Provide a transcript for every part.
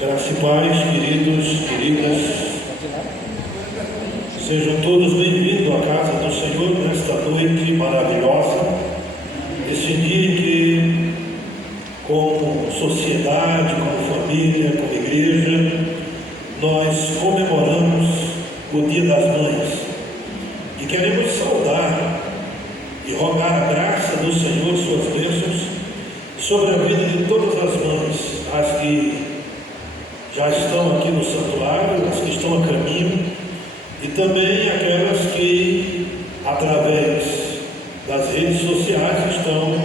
Graça e paz, queridos, queridas, sejam todos bem-vindos à casa do Senhor nesta noite maravilhosa, esse dia em que, como sociedade, como família, como igreja, nós comemoramos o Dia das Mães e queremos saudar e rogar a graça do Senhor e suas bênçãos sobre a vida de todas as mães, as que já estão aqui no santuário, as que estão a caminho, e também aquelas que, através das redes sociais, estão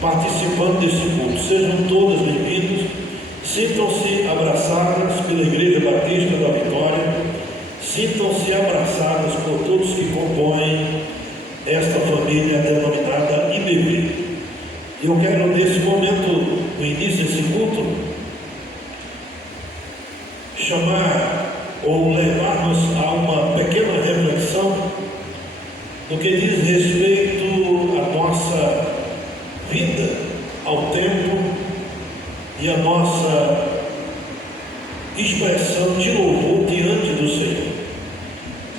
participando desse culto. Sejam todas bem-vindos, sintam-se abraçadas pela Igreja Batista da Vitória, sintam-se abraçadas por todos que compõem esta família denominada IBV. E eu quero, nesse momento, no início desse culto, chamar ou levar-nos a uma pequena reflexão no que diz respeito à nossa vida, ao tempo e à nossa expressão de louvor diante do Senhor.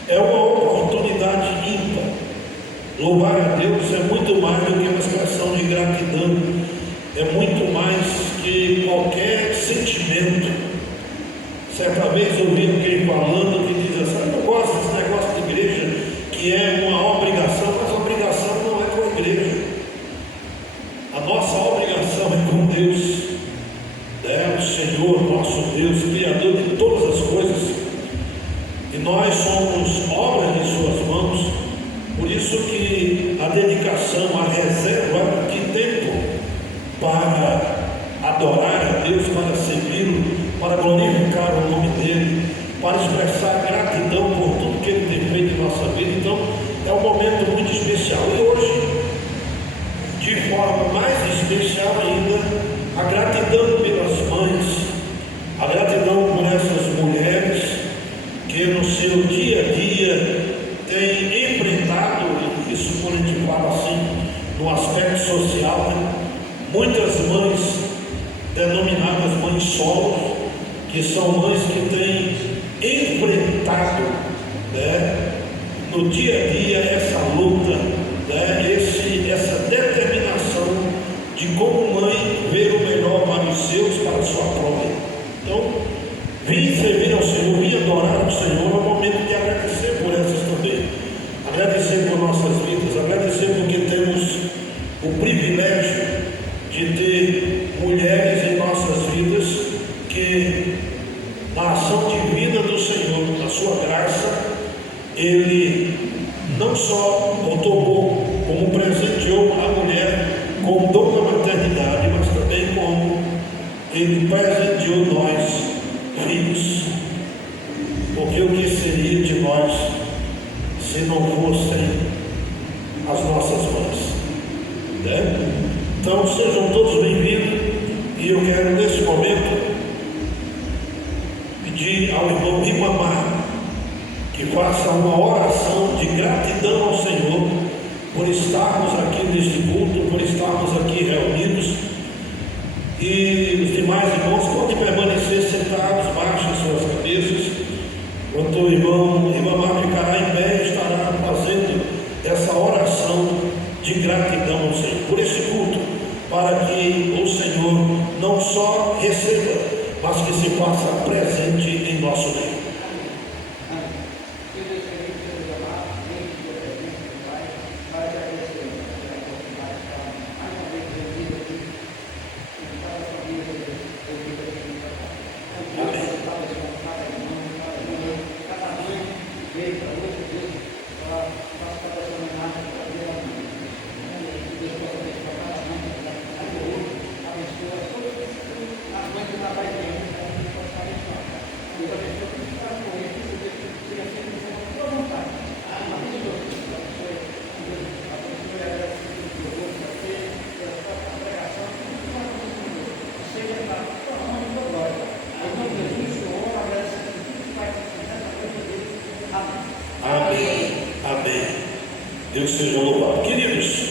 É uma oportunidade ímpar. Louvar a Deus é muito mais do que uma expressão de gratidão, é muito mais que qualquer sentimento. Certa vez ouvi alguém falando que diz assim: eu não gosto desse negócio de igreja, que é uma obrigação, mas a obrigação não é com a igreja. A nossa obrigação é com Deus, o Senhor, nosso Deus, Criador de todas as coisas, e nós somos obras de suas mãos. Por isso que a dedicação, a reserva de tempo para adorar a Deus, para servi-lo, para glorificar o nome dele, para expressar gratidão por tudo que ele tem feito em nossa vida. Então é um momento muito especial, e hoje, de forma mais especial ainda, a gratidão pelas mães, a gratidão por essas mulheres que no seu dia a dia têm enfrentado, isso quando a gente fala assim, no aspecto social, né? Muitas mães denominadas mães solos, que são mães que têm enfrentado, no dia a dia essa luta, essa determinação de, como mãe, ver o melhor para os seus, para a sua prole. Então, vim servir ao Senhor, vim adorar ao Senhor. É o momento de agradecer por essas também, agradecer por nossas vidas, agradecer porque temos o privilégio de ter mulheres em nossas vidas que, na ação divina do Senhor, na sua graça, Ele não só otorgou, como presenteou a mulher com o dom da maternidade, mas também como Ele presenteou nós, filhos. Porque o que seria de nós se não fossem as nossas mães, Então sejam todos bem-vindos, e eu quero nesse momento pedir ao irmão Ribamar que faça uma oração de gratidão ao Senhor por estarmos aqui neste culto, por estarmos aqui reunidos. E os demais irmãos podem permanecer sentados, baixem suas cabeças, enquanto o irmão Ribamar ficará em pé e estará fazendo essa oração de gratidão ao Senhor por este culto, para que o Senhor não só receba, mas que se faça presente em nosso meio. Deus seja louvado. Queridos,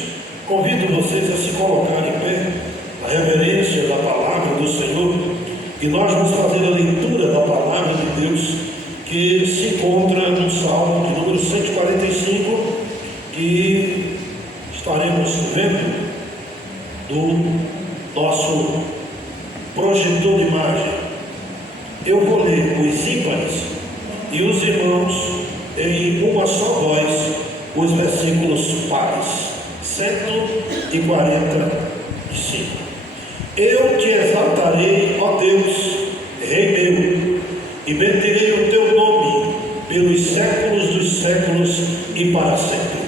convido vocês a se colocarem em pé, a reverência da palavra do Senhor. E nós vamos fazer a leitura da palavra de Deus que se encontra no Salmo de número 145, que estaremos vendo do nosso projetor de imagem. Eu vou ler os ímpares e os irmãos em uma só voz os versículos pares. 145. Eu te exaltarei, ó Deus, Rei meu, e bendirei o teu nome pelos séculos dos séculos e para sempre.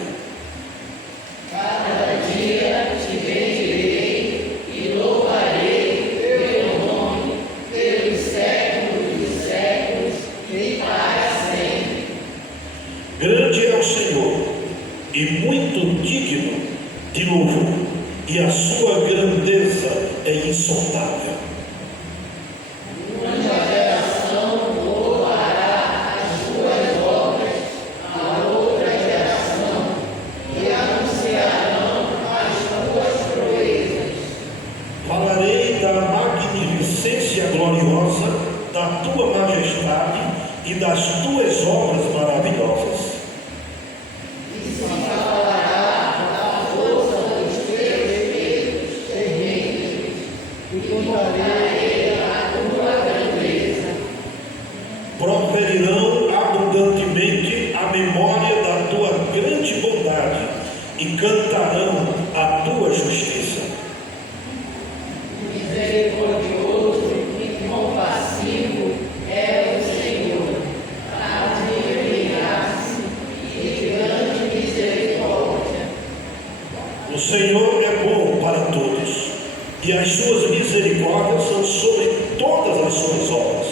Cada dia te bendirei e louvarei teu nome pelos séculos dos séculos e para sempre. Grande é o Senhor e muito digno de louvor, e a sua grandeza é insondável. Uma geração louvará as suas obras, a outra geração, e anunciarão as tuas proezas. Falarei da magnificência gloriosa da tua majestade e das tuas obras maravilhosas. E se falará da força dos teus feitos terríveis, e contarei a tua grandeza. Proferirão abundantemente a memória da tua grande bondade e cantarão a tua justiça. Misericordioso e compassivo é o Senhor, admirar-se e de grande misericórdia. O Senhor é bom para todos, e as suas misericórdias são sobre todas as suas obras.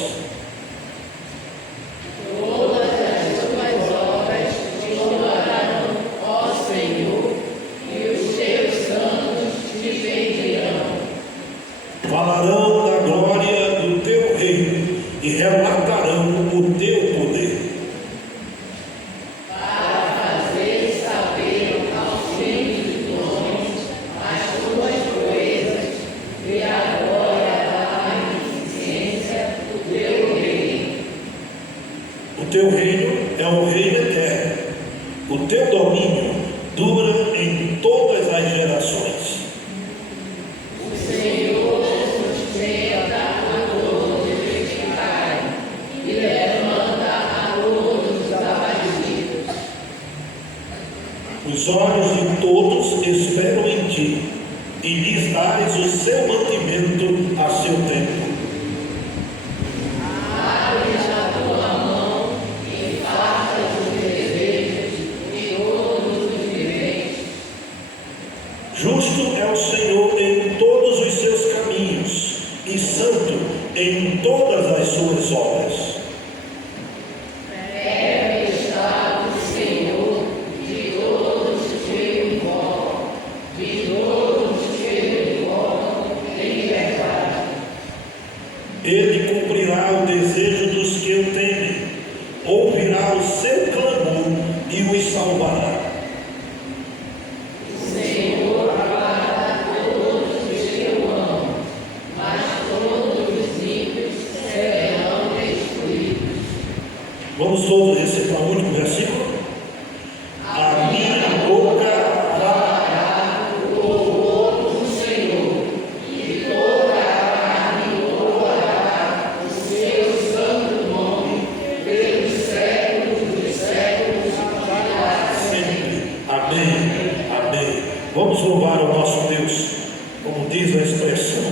Todas as tuas obras te louvarão, ó Senhor, e os teus santos te bendirão. Falarão da glória do teu reino e relatarão o teu poder. Para fazer saber aos fins dos homens as tuas proezas e a glória da magnificência do teu reino. O teu reino é um reino eterno. O teu domínio dura em todas as gerações. O Senhor sustenta a todos os que caem e levanta a todos os abatidos. Os olhos de todos esperam em ti, e lhes dás o seu mantimento a seu tempo. Abres a tua mão e fartas os desejos de todos os viventes. Justo é o Senhor em todos os seus caminhos, e santo em todas as suas obras. Deve estar o Senhor de todos os que o invocam, de todos os que o invocam em verdade. Ele cumprirá o desejo dos que o temem, ouvirá o seu clamor e os salvará. O Senhor guarda todos os que o amam, mas todos os ímpios serão destruídos. Vamos todos recitar o último versículo? A minha boca falará O louvor do Senhor, e toda a carne louvará o seu santo nome pelos séculos dos séculos para sempre. Amém. Amém. Vamos louvar o nosso Deus, como diz a expressão.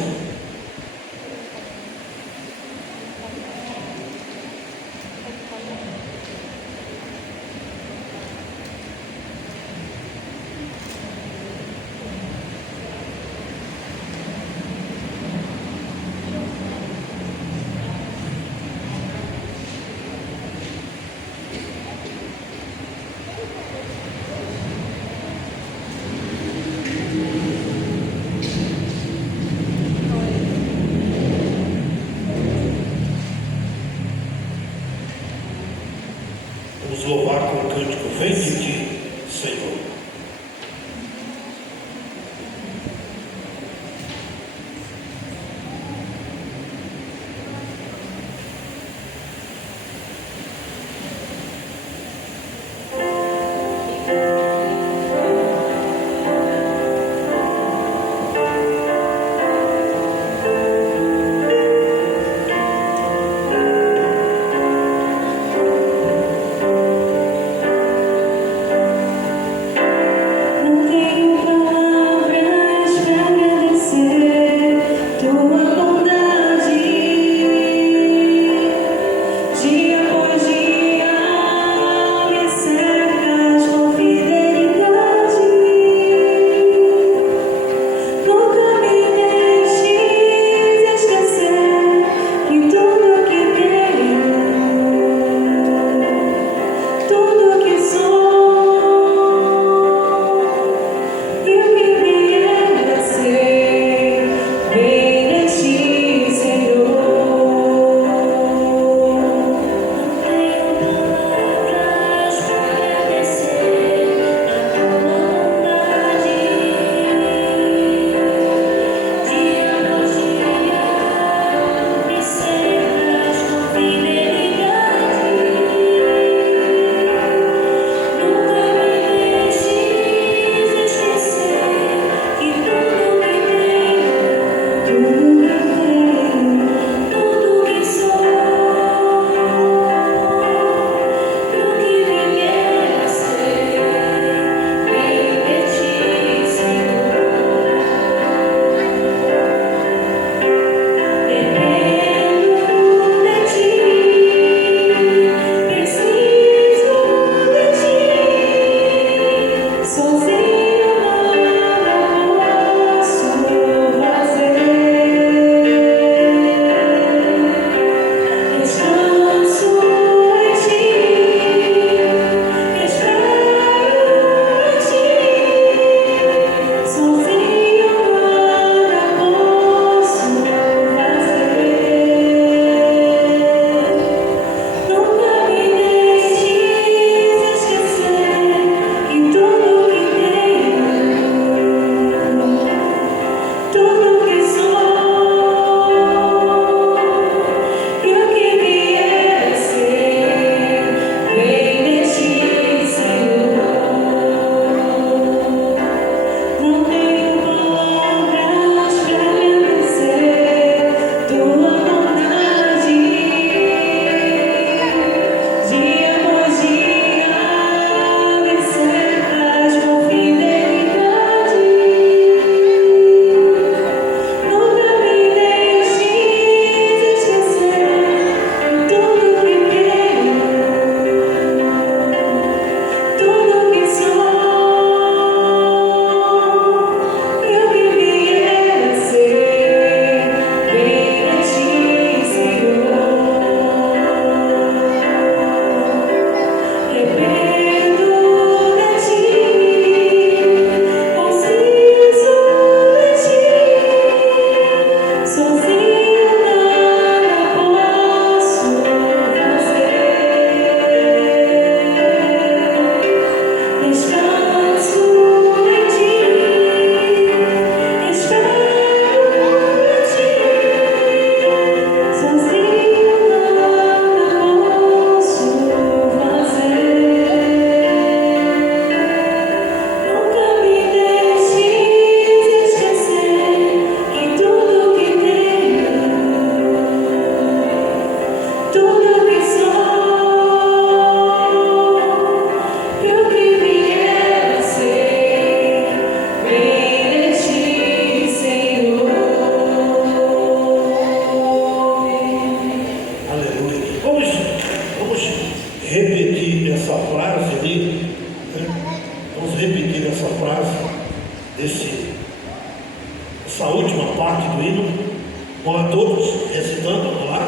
Com a todos, recitando, vamos lá.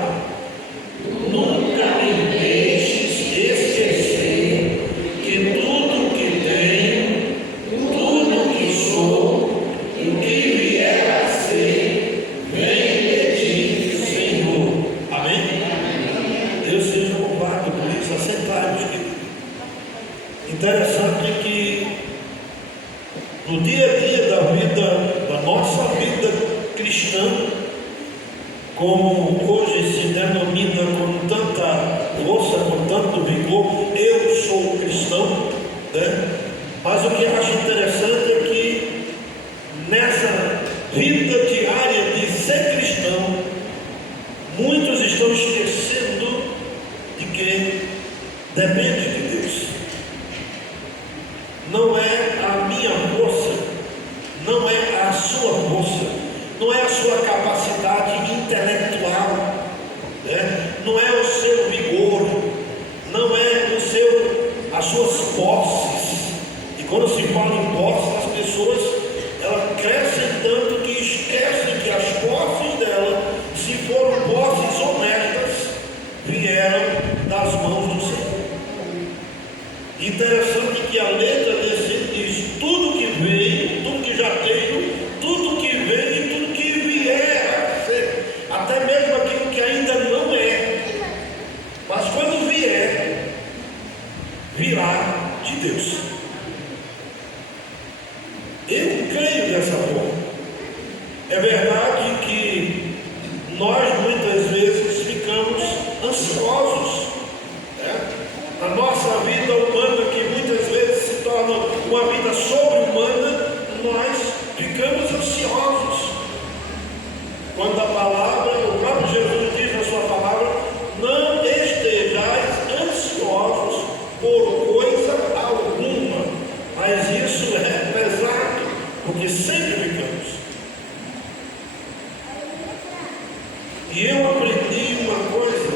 Nunca me deixes esquecer que tudo que tenho, tudo que sou, e o que vier a ser, vem de ti, Senhor. Amém? Deus seja louvado por isso. Assentai-vos, querido. Interessante que no dia a dia da vida, da nossa vida cristã, como hoje se denomina com tanta força, com tanto vigor, eu sou cristão, né? Mas o que eu acho interessante é que nessa vida diária de ser cristão, muitos estão esquecendo de que depende de Deus. Não é a minha força, não é a sua força, não é a sua capacidade intelectual, né? Não é o seu vigor, não é as suas posses. E quando se fala em posses, as pessoas elas crescem tanto que esquecem que as posses dela, se foram posses honestas, vieram das mãos do Senhor. Interessante que a letra desse diz: tudo que veio, tudo que já tenho, tudo que veio e tudo que vier a ser, até mesmo aquilo que ainda não é, mas quando vier, virá de Deus. Eu creio dessa forma. É verdade que nós muitas vezes ficamos ansiosos, né? A nossa vida humana, que muitas vezes se torna uma vida sobre-humana, nós ficamos ansiosos. Quando a palavra, o próprio Jesus diz na sua palavra: não estejais ansiosos por coisa alguma. Mas isso é pesado, porque sempre ficamos. E eu aprendi uma coisa,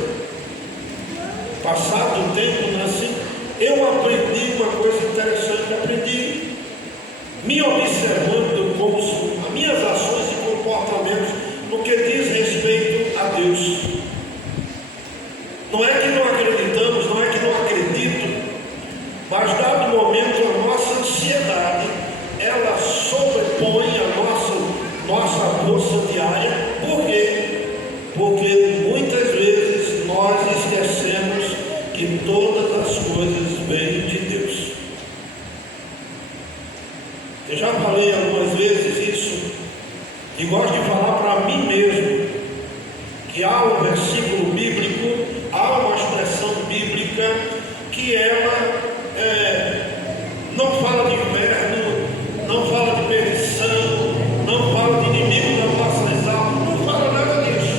passado o tempo, assim, eu aprendi uma coisa interessante. Aprendi me observando como as minhas ações e comportamentos no que diz respeito a Deus. Não é que não acreditamos, não é que não acredito, mas dado momento a nossa ansiedade ela sobrepõe a nossa força diária. Por quê? Porque muitas vezes nós esquecemos que todas as coisas vêm de Deus. Eu já falei algumas vezes isso, e gosto de falar para mim mesmo, que há um versículo bíblico, há uma expressão bíblica, que ela não fala de inferno, não fala de perdição, não fala de inimigo das nossas almas, não fala nada disso.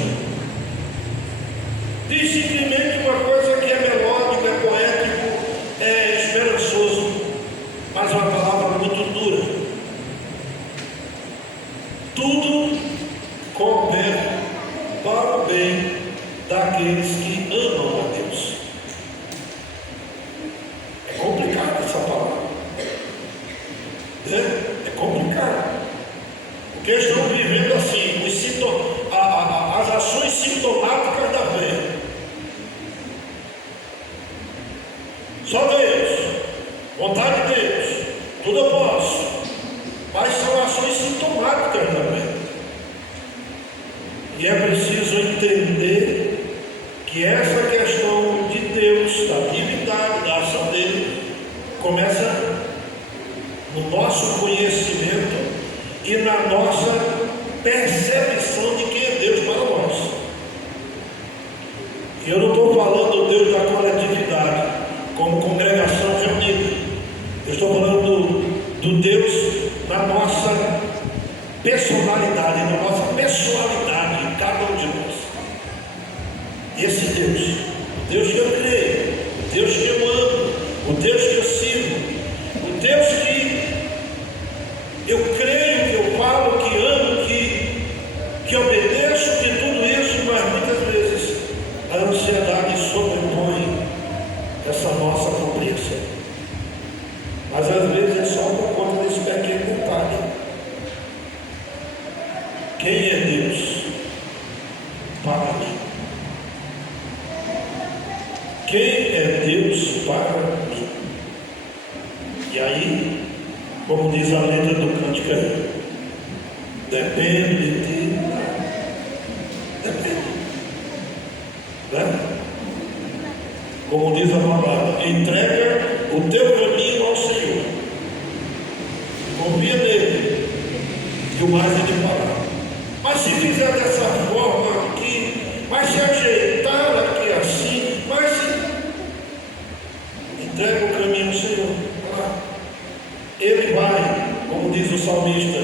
Diz simplesmente uma coisa que é melódica, é poético, é esperançoso, mas é uma palavra muito dura. Tudo coopera para o bem daqueles que amam a Deus. É complicado essa palavra, né? É complicado, porque estão vivendo assim as ações sintomáticas da fé. Só Deus, vontade de Deus, tudo eu posso, mas são ações sintomáticas da fé. E é preciso entender que essa questão de Deus, da divindade, da ação dele, começa no nosso conhecimento e na nossa percepção de quem é Deus para nós. E eu não estou falando Deus da coletividade, como congregação reunida. Eu estou falando do Deus na nossa personalidade, na nossa pessoalidade, em cada um de nós. Esse Deus, o Deus que eu creio, o Deus que eu amo, o Deus que eu sirvo, o Deus que eu creio, que eu falo, que amo, que obedeço, de tudo isso, mas muitas vezes a ansiedade sobrepõe essa nossa compreensão. Mas às vezes é só por conta desse pequeno detalhe. Quem é Deus? Quem é Deus para mim? E aí, como diz a letra do cântico aí, depende de ti. Depende. Né? Como diz a palavra, entrega o teu caminho ao Senhor. Confia nele. E o mais ele fará. Mas se fizer dessa forma aqui, mas se ajeitar aqui assim, mas se entrega o caminho ao Senhor. Ele vai, como diz o salmista,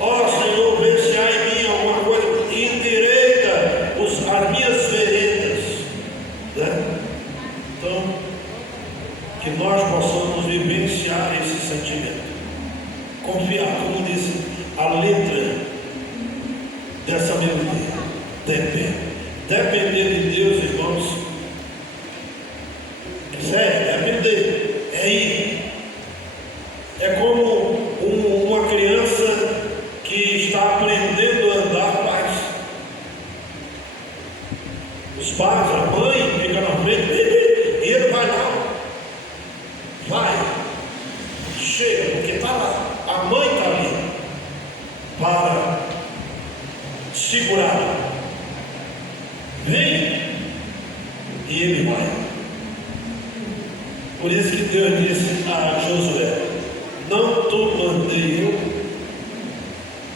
ó Senhor, vê se há em mim alguma coisa, e endireita as minhas veredas. Né? Então, que nós possamos vivenciar esse sentimento. Confiar, como diz a letra dessa melodia. Depender de Deus, irmãos. Sério, depender. É ir. É como uma criança que está aprendendo a andar mais. Os pais, a mãe, fica na frente, e ele vai lá. Vai. Chega, porque está lá. A mãe está ali para segurar. Vem. E ele vai. Por isso que Deus disse a Josué: não tu mandei eu.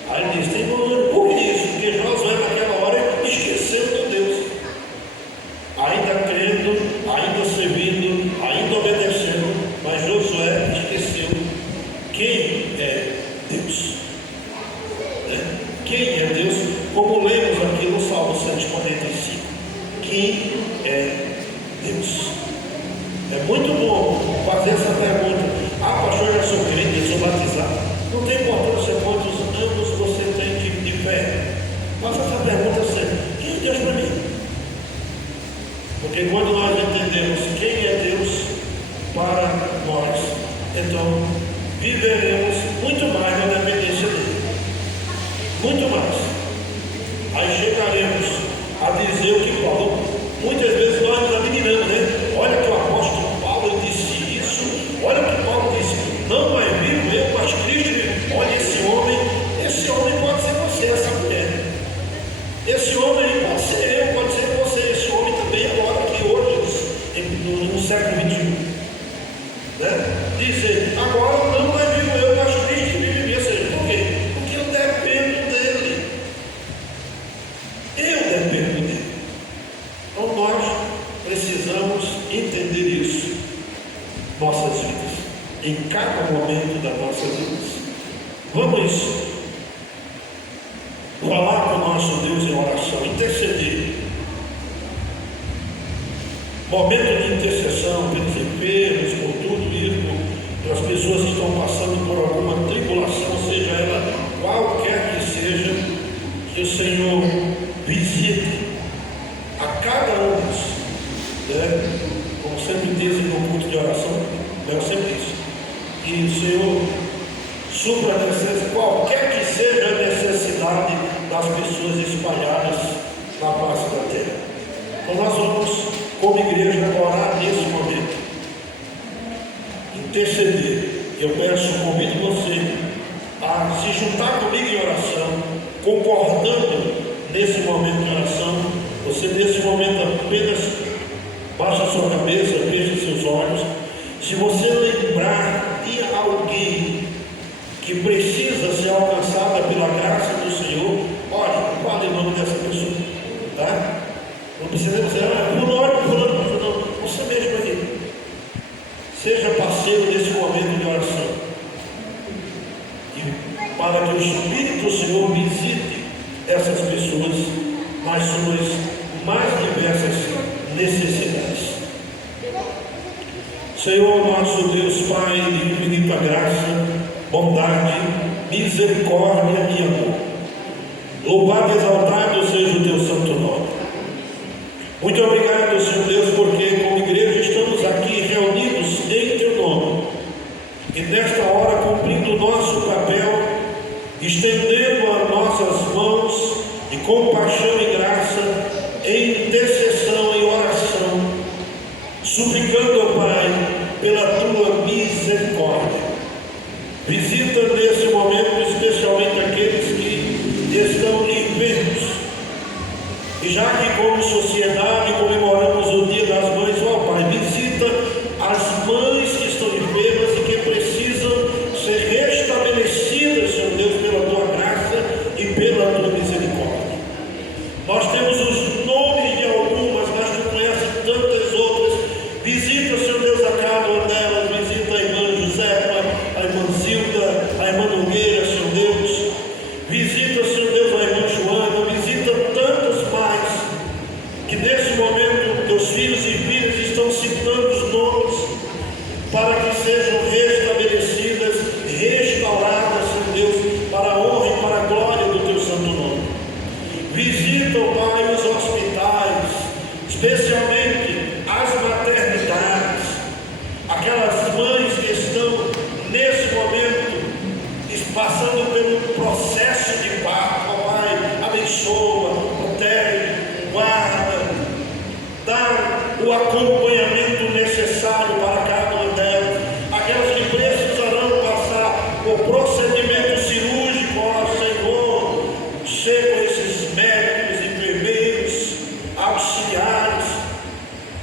Aí ele disse: tem por isso, porque Josué naquela hora esqueceu de Deus, ainda crendo, ainda servindo, ainda obedecendo, mas Josué esqueceu quem é Deus. Né? Quem é Deus? Como lemos aqui no Salmo 145. Quem é Deus? É muito bom fazer essa pergunta. Ah, pastor, eu já sou crente, eu sou batizado. Não tem importância quantos anos você tem de fé. Faça essa pergunta sempre: quem é Deus para mim? Porque quando nós entendemos quem é Deus para nós, então viveremos muito mais na dependência dele. Muito mais. Aí chegaremos a dizer o que Paulo, muitas vezes nós nos admiramos, né? Olha que o apóstolo Paulo disse isso, olha o que Paulo disse: não mais vivo eu, mas Cristo vive. Olha esse homem pode ser você, essa mulher. Esse homem pode ser eu, pode ser você. Esse homem também agora aqui hoje, no século XXI. Né? Dizer, agora não mais vivo eu, mas Cristo vive em mim. Ou seja, por quê? Porque eu dependo dele. Eu dependo dele. Então nós precisamos entender isso. Nossas vidas, em cada momento das nossas vidas. Vamos falar com o nosso Deus em oração, interceder. Momento de intercessão pelos enfermos, por tudo isso, pelas pessoas que estão passando por alguma tribulação, seja ela qualquer que seja, que o Senhor visite a cada um, né? Como sempre dizem no culto de oração, eu sempre disse, e o Senhor supra a necessidade, qualquer que seja a necessidade das pessoas espalhadas na face da terra. Então nós vamos, como igreja, orar nesse momento, interceder. Eu peço, convido você a se juntar comigo em oração, concordando nesse momento de oração. Você nesse momento apenas baixa a sua cabeça, feche seus olhos. Se você lembrar de alguém que precisa ser alcançada pela graça do Senhor, ore, fale em nome dessa pessoa, tá? Não precisa dizer, não ore por não, você mesmo aí. Seja parceiro desse momento de oração, e para que o Espírito do Senhor visite essas pessoas nas suas mais diversas necessidades. Senhor nosso Deus, Pai de infinita graça, bondade, misericórdia e amor, louvado e exaltado seja o teu santo nome. Muito obrigado, Senhor Deus, porque como igreja estamos aqui reunidos em teu nome, e nesta hora cumprindo o nosso papel, estendendo as nossas mãos de compaixão e graça, em intercessão e oração suplicando ao Pai pela tua misericórdia. Visita nesse momento especialmente aqueles que estão enfermos. E já que como sociedade comemoramos o Dia das Mães, ó Pai, visita as mães que estão enfermas e que precisam ser restabelecidas, Senhor Deus, pela tua graça e pela tua misericórdia. Nós temos os nomes de algumas, mas tu conheces tantas outras. Visita, Senhor Deus, a cada uma delas. Visita a irmã Josefa, a irmã Zilda, a irmã Nogueira, Senhor Deus. Visita, Senhor Deus, a irmã Joana. Visita tantas mais que nesse momento teus filhos e filhas estão citando os nomes para que sejam restabelecidas, restauradas, Senhor Deus, para a honra e para a glória do teu santo nome. Visita, ó Pai, os hospitais, especialmente as maternidades, aquelas mães que estão nesse momento passando pelo processo de parto. Ó Pai, abençoa, protege, guarda, dá o acompanhamento necessário para cada uma delas. Aquelas que precisarão passar por procedimento cirúrgico, ó Senhor, seja com esses médicos, enfermeiros, auxiliares,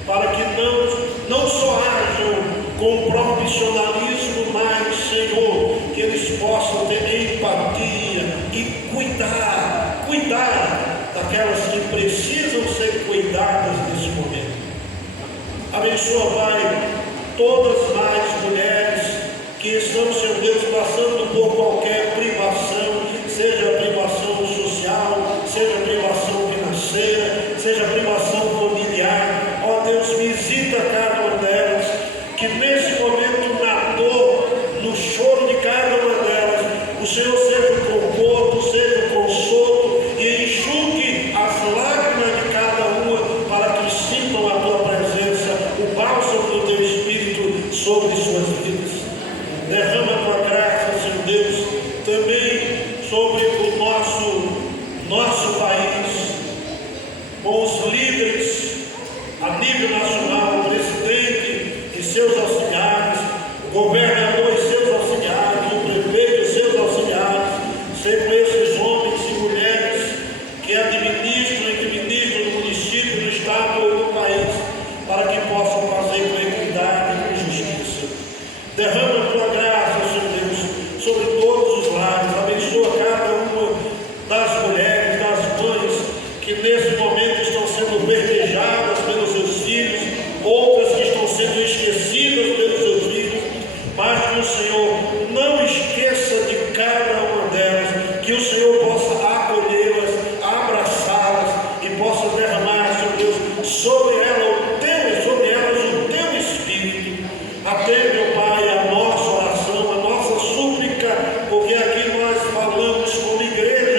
para que não só hajam com profissionalismo, mas, Senhor, que eles possam ter empatia e cuidar daquelas que precisam ser cuidadas nesse momento. Abençoa, Pai, todas as mulheres que estão, Senhor Deus, passando por qualquer privação, seja privação social, seja privação financeira, seja privação familiar. Ó Deus, visita cada uma delas, que nesse momento, na dor, no choro de cada uma delas, o Senhor seja o conforto, seja o consolo e enxugue as lágrimas de cada uma, para que sintam a tua presença, o bálsamo do teu Espírito sobre suas vidas. Derrama a tua graça, Senhor Deus, também sobre o nosso país, com os líderes a nível nacional, o presidente e seus auxiliares, o governador e seus auxiliares, o prefeito e seus auxiliares, sempre esses homens e mulheres que administram e que ministram no município, no estado ou no país, para que possam fazer com equidade e com justiça. Derrama a tua graça, Senhor Deus, sobre todos os lares. Abençoa cada uma das mulheres, das mães que nesse momento estão sendo verdejadas pelos seus filhos, outras que estão sendo esquecidas pelos seus filhos, mas que o Senhor não esqueça de cada uma delas, que o Senhor possa acolhê-las, abraçá-las e possa derramar, Senhor Deus, sobre elas o teu Espírito. Atende, ó Pai, a nossa oração, a nossa súplica, porque aqui nós falamos como igreja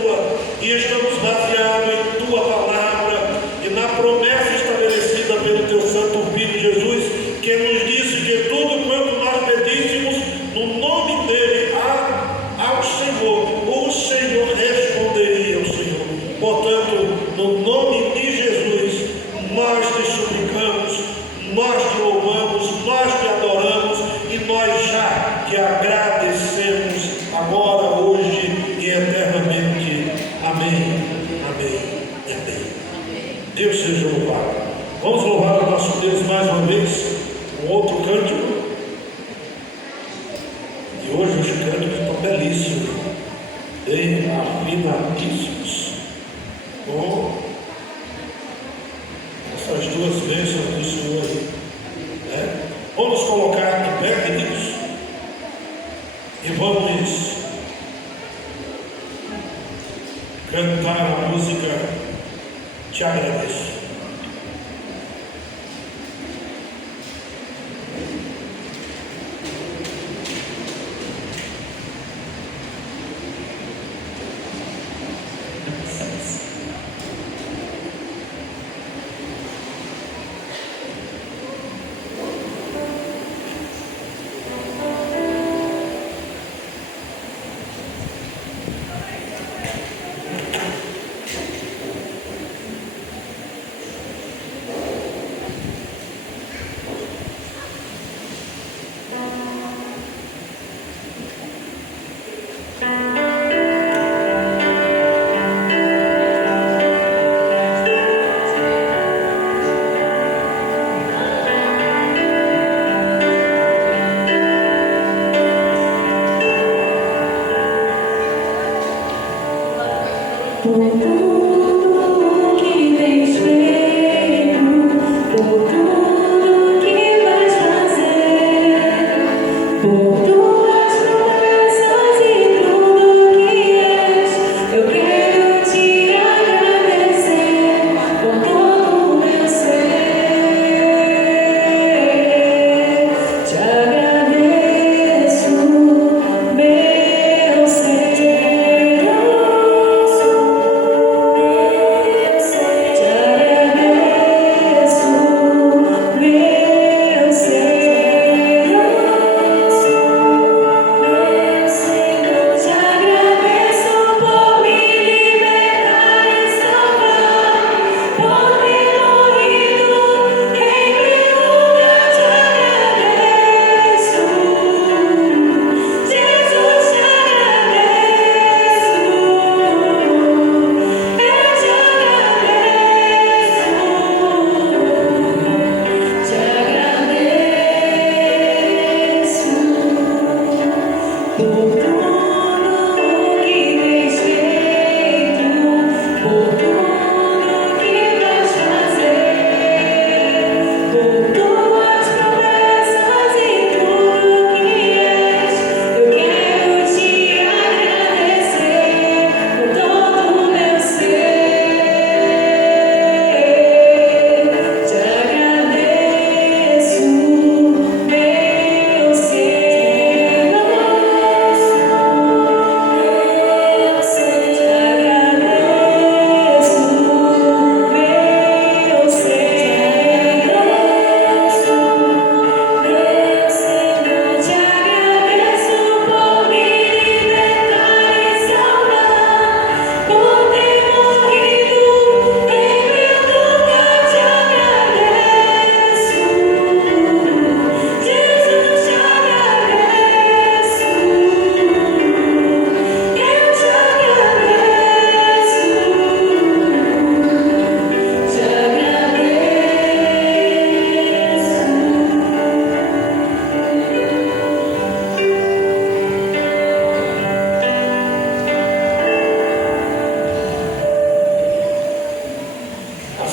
tua e estamos baseados em tua palavra e na promessa estabelecida pelo teu santo Filho Jesus, que nos disse que tudo quanto nós pedíssemos no nome dele ao Senhor, o Senhor responderia ao Senhor. Portanto, no nome de Jesus, nós te suplicamos, nós te louvamos, nós te adoramos e nós já te agradecemos agora, hoje e eternamente. Amém, amém e amém. Deus seja louvado. Vamos louvar o nosso Deus mais uma vez, com outro cântico. E hoje os cânticos estão belíssimos, bem afinadíssimos, com essas duas bênçãos do Senhor aí, né? Vamos colocar de pé, queridos, e vamos cantar a música Te Agradeço.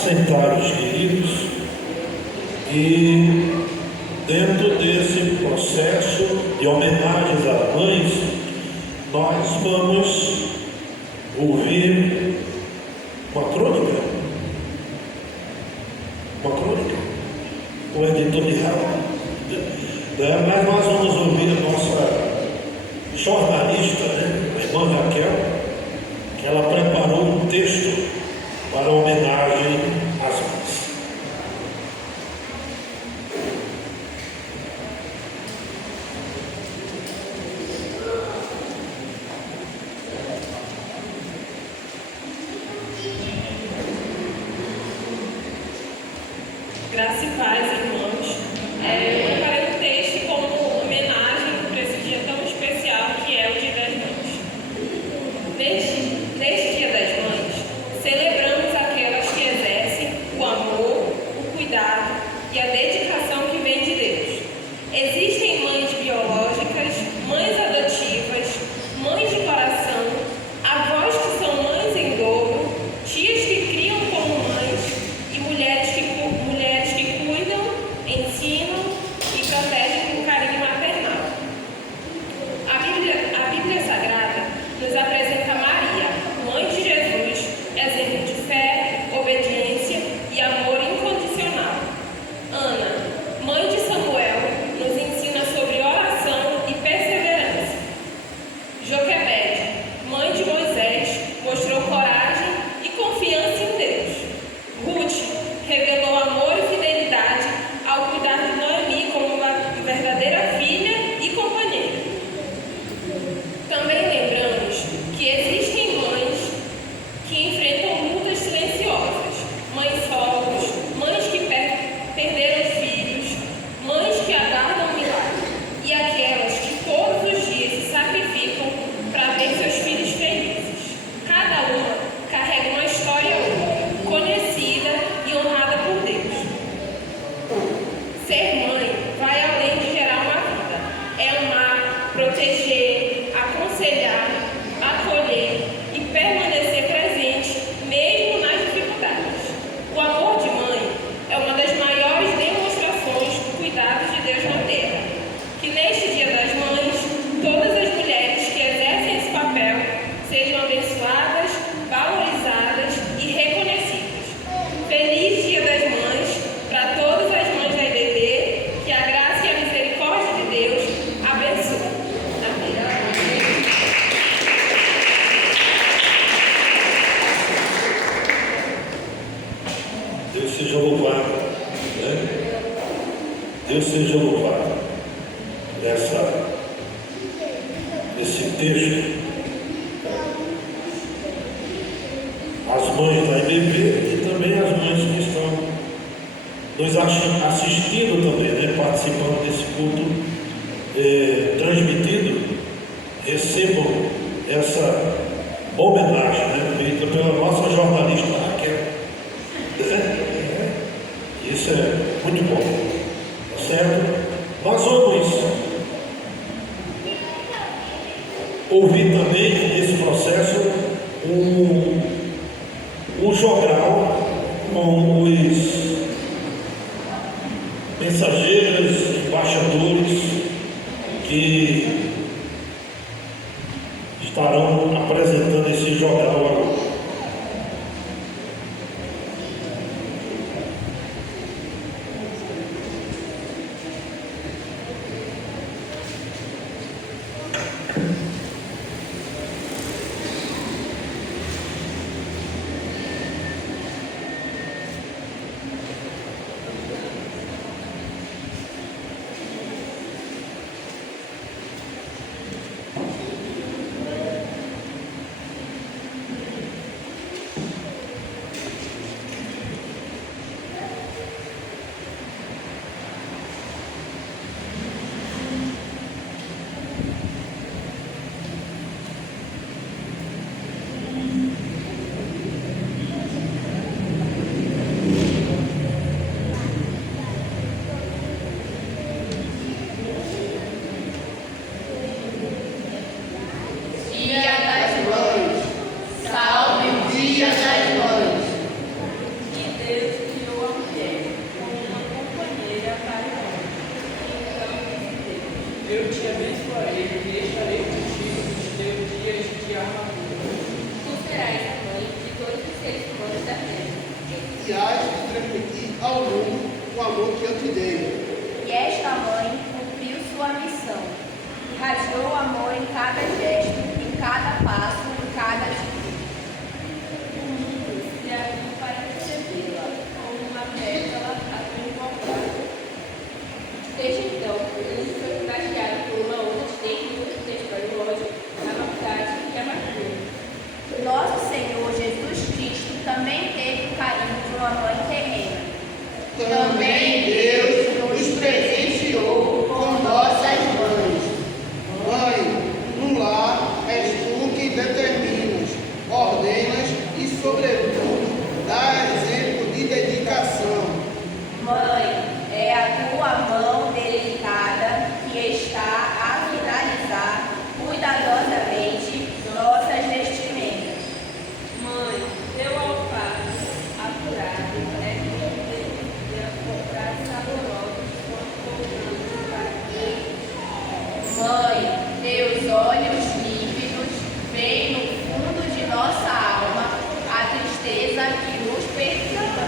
assentários queridos, e dentro desse processo de homenagens às mães, nós vamos ouvir uma crônica, o editorial, mas nós vamos ouvir a nossa jornalista, a irmã Raquel, que ela preparou um texto para homenagem às mães. Graça e paz, irmãos. Eu preparei um texto como homenagem para esse dia tão especial que é o Dia das Mães. Neste Dia das Mães, celebramos aquelas que exercem o amor, o cuidado e a dedicação que vem de Deus. Existem mães biológicas, mães adotivas, mães de coração, avós que são mães em dobro, tias que criam como mães e mulheres que cuidam, ensinam e protegem com carinho maternal. A Bíblia Sagrada nos apresenta Maria, mãe de Jesus, exemplo de fé, obediência e amor incondicional. Ana, mãe de Samuel, nos ensina sobre oração e perseverança. Joquebede, mãe de Moisés, mostrou coragem e confiança em Deus. Ruth revelou amor e fidelidade ao cuidar de Noemi como uma verdadeira filha e companheira. Também lembramos que existem mães que enfrentam lutas silenciosas, mães solos, mães que perderam filhos, mães que aguardam milagre e aquelas que todos os dias se sacrificam para ver seus filhos felizes. Cada uma carrega uma história única, conhecida e honrada por Deus. Ser mãe vai além de gerar uma vida. É amar, proteger, aconselhar, acolher e permanecer presente, mesmo nas dificuldades. O amor de mãe é uma das maiores demonstrações do cuidado de Deus na terra. Que neste Dia das Mães, todas as mulheres que exercem esse papel sejam abençoadas, valorizadas e reconhecidas. Feliz Dia das Mães para todas as mães da IBD, que a graça e a misericórdia de Deus abençoem. Amém. Deus seja louvado, né? Deus seja louvado esse texto. As mães da IBB e também as mães que estão nos assistindo também, né? Participando desse culto transmitido, recebam essa homenagem, né? Feita pela nossa jornalista Raquel. Isso é muito bom, tá certo? Nós vamos ouvir também nesse processo um jogral com os mensageiros, embaixadores que estarão apresentando esse jogral agora. e hás de transmitir ao mundo o amor que eu te dei. E esta mãe cumpriu sua missão, irradiou amor em cada gesto, em cada passo, em cada atitude. O mundo se abriu para recebê-la, como uma pétala a transbordar. Desde então, ele foi contagiado por uma onda de ternura, ternura e ódio, amabilidade e amargura. Nosso Senhor Jesus Cristo também teve o carinho de uma mãe terrena. Também Deus nos presenteou com nossas mães. Mãe, no lar és tu que determinas, ordenas e, sobretudo, dá exemplo de dedicação. Mãe, é a tua mão delicada que está a finalizar cuidadosamente nossas vestimentas. Mãe, teu alface apurado é minha delícia com pratos saborosos quando voltamos para ti. Mãe, teus olhos límpidos veem no fundo de nossa alma a tristeza que nos perturba,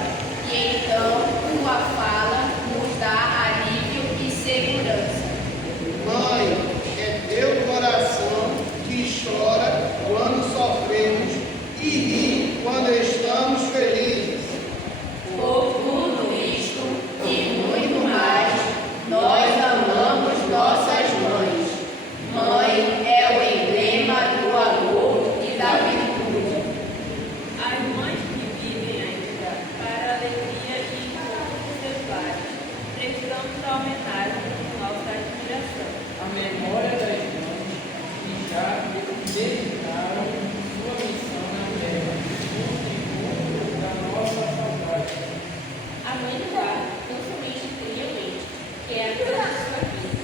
e então tua fala nos dá alívio e segurança. Mãe, é teu coração que chora quando sofremos e ri quando estamos felizes. Por tudo isto e muito mais, nós amamos nossas mães. Mãe é o emblema do amor e da virtude. As mães que vivem ainda para a alegria e encontro dos seus lares, prestamos a homenagem de nossa admiração. A memória das mães que já dedicaram sua missão na terra, no tributo da nossa saudade. A mãe do lar não somente cria o leite, que é a vida de sua vida.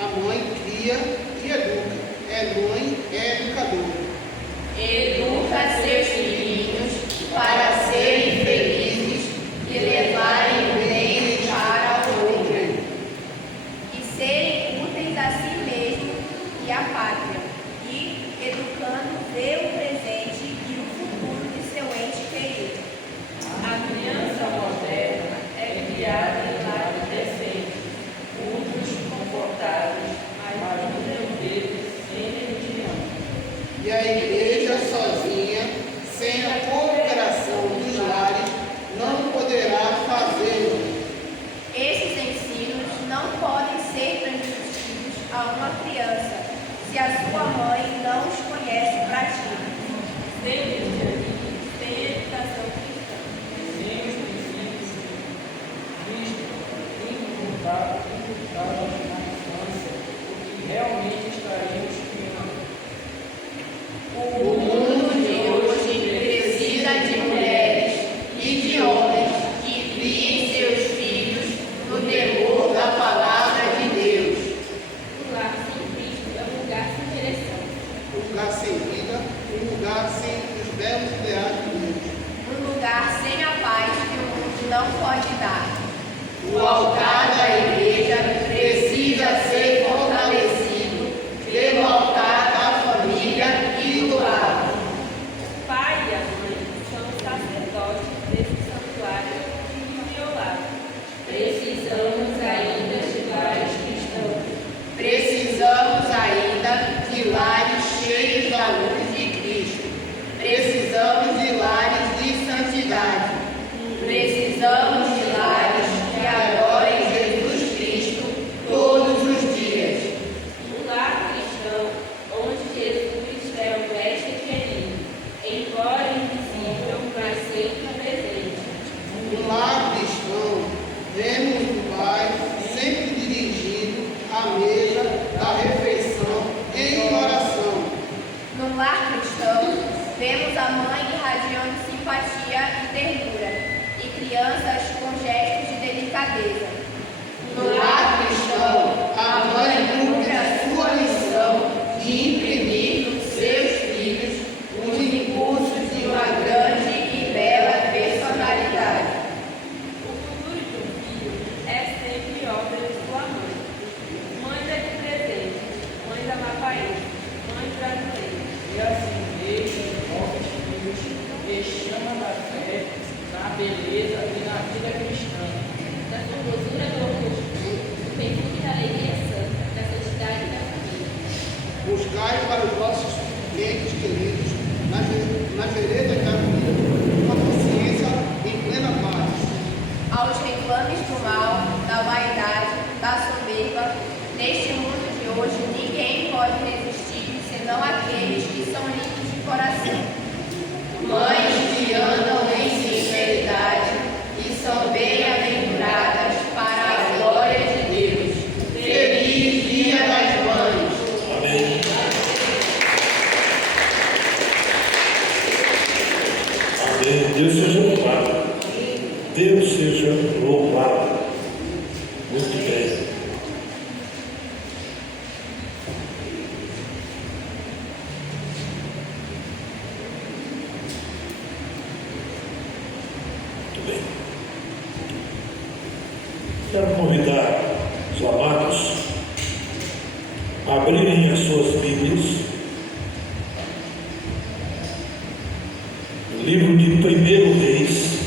A mãe cria e educa. É mãe, é educadora. Educa seus filhinhos para serem felizes e levarem o bem para o outro, e serem úteis a si mesmo e à pátria, e educando vê o presente e o futuro de seu ente querido. A criança moderna é criada em lares decentes, úteis, confortáveis, mas muitas vezes sem religião. E a igreja sozinha, sem a cooperação dos lares, não poderá fazê-lo. Esses ensinos não podem ser transmitidos a uma criança se a sua mãe não os conhece e pratica. Sem cristianismo, sem educação cristã. Sem os princípios de Cristo, inculcados na infância, o que realmente estaremos criando. O mundo de hoje precisa de mulheres e de homens que criem seus filhos no temor da palavra de Deus. O lar sem Cristo é um lugar sem direção. Um lugar sem vida, um lugar sem os belos ideais de Deus. Um lugar sem a paz que o mundo não pode dar. O altar da igreja precisa ser fortalecido pelo altar da família e do lar. O pai e a mãe são os sacerdotes desse santuário que vivem ao lado. Precisamos ainda de lares cristãos. Precisamos ainda de lares cheios da luz de Cristo. Precisamos de lares de santidade. Precisamos de lares que adorem Jesus Cristo todos os dias. Um lar cristão onde Jesus é o mestre querido, embora invisível, mas sempre presente. Um lar cristão, vemos o Pai sempre dirigindo a mesa da refeição em oração. No lar cristão, vemos a mãe irradiando simpatia e ternura, e crianças com gestos de delicadeza. No lar cristão, a mãe cumpre a sua missão de imprimir nos seus filhos os impulsos de uma grande e bela personalidade. O futuro de um filho é sempre obra de sua mãe. Mãe daqui presente, mãe da Mapaína, mãe brasileira. E assim deixa os nossos filhos e chama da fé beleza e na vida cristã. Da formosura do rosto, do perfume da alegria santa, da santidade e da família. Buscai para os vossos entes queridos na vereda da vida, com a consciência em plena paz. Aos reclames do mal, da vaidade, da soberba, neste mundo de hoje ninguém pode resistir, senão aqueles que são limpos de coração. Mães que andam em sinceridade e são bem-aventuradas para a glória de Deus. Feliz Dia das Mães! Amém. Amém. Deus seja louvado. Deus seja louvado. Muito bem. Muito bem. Quero convidar os amados a abrirem as suas Bíblias. No livro de 1 Reis,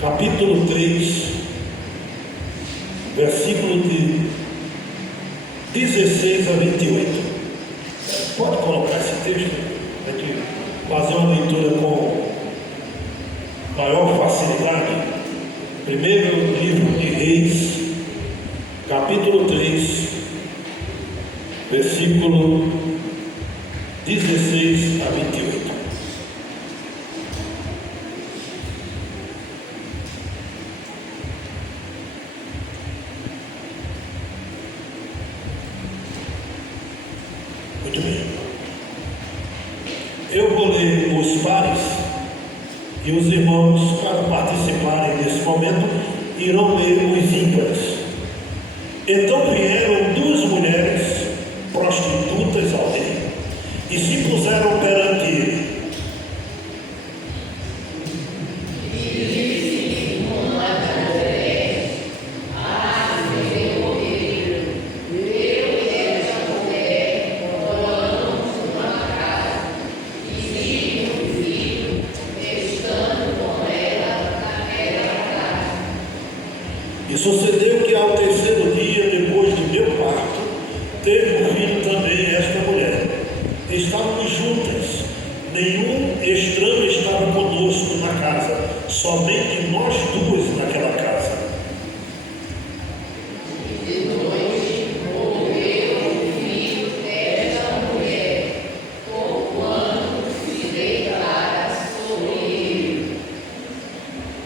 capítulo 3, versículo de 16 a 28. Pode colocar esse texto, para gente fazer uma leitura com maior facilidade. Primeiro livro de Reis, capítulo 3, versículo 16 a 28. Muito bem. Eu vou ler os pares e os irmãos, para participarem desse momento, irão ler os ímpares. Então vieram duas mulheres prostitutas ao rei e se puseram perante ele. E sucedeu que ao terceiro dia, depois do meu parto, teve um filho também esta mulher. Estávamos juntas, nenhum estranho estava conosco na casa, somente nós duas naquela casa.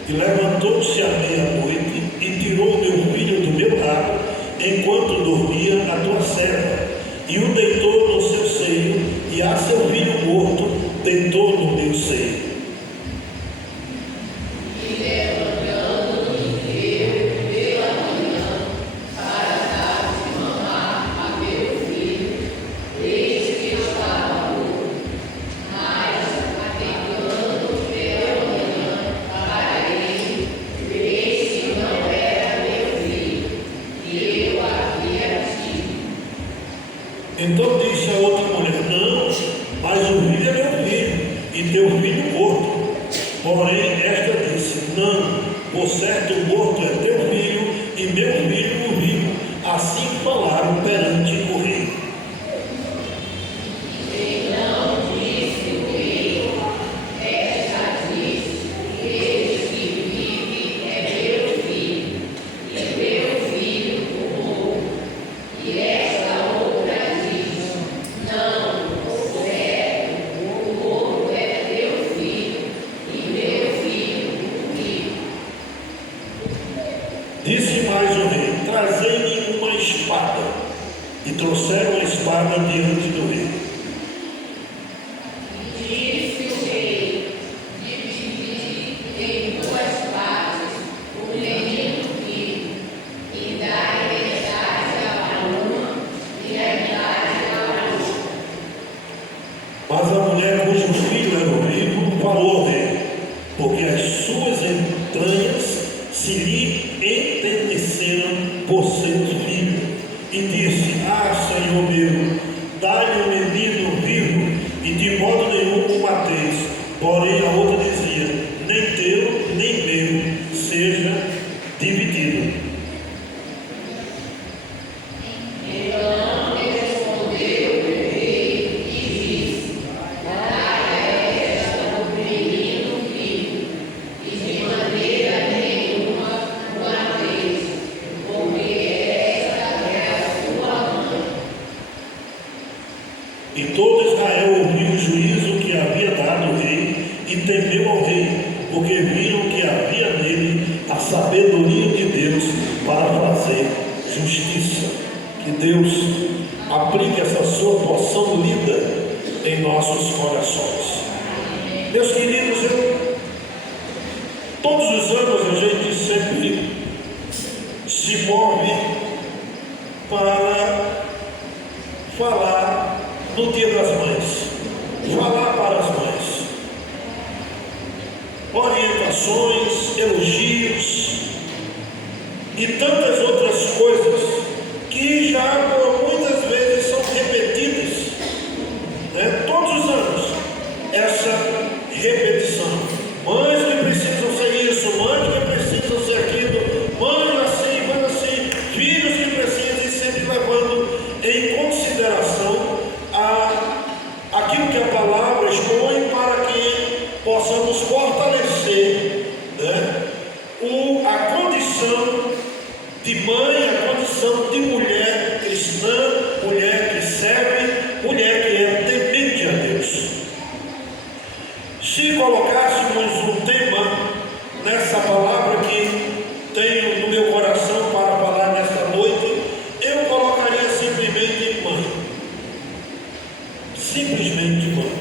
E levantou-se à meia-noite e tirou meu filho do meu lado, enquanto dormia a tua serva, e o deitou no seu seio, e a seu filho morto deitou no meu seio. Então disse a outra mulher: não, mas o filho é meu filho, e teu filho morto. Porém, esta disse: não, por certo morto é teu filho, e meu filho vivo. Assim falaram perante o rei. Disse mais o rei: trazei-me uma espada. E trouxeram a espada diante do rei. Disse o rei: dividi em duas partes o menino filho, e dai metade a uma e metade a outra. Mas a mulher cujo filho era vivo falou ao rei, porque as suas entranhas se lhe enterneceram por seu filho. E disse: ah, Senhor meu, dai-me o menino vivo, e de modo nenhum todo Israel ouviu o juízo que havia dado o rei e temeu ao rei, porque viram que havia nele a sabedoria de Deus para fazer justiça. Que Deus aplique essa sua porção lida em nossos corações. Meus queridos, todos os anos a gente sempre se move para falar no Dia das Mães, falar para as mães, orientações, elogios e tantas outras coisas que já por muitas vezes são repetidas, né? Todos os anos, essa repetição. Mães que precisam ser isso, mães que precisam ser aquilo, mães assim, mães assim, filhos que precisam, e sempre levando em consideração aquilo que a palavra expõe para que possamos fortalecer, né, a condição de mãe, a condição de mulher cristã, mulher que serve, mulher que é temente a Deus. Se colocássemos um tema nessa palavra que tenho no meu coração para falar nesta noite, eu colocaria simplesmente mãe. Simplesmente mãe.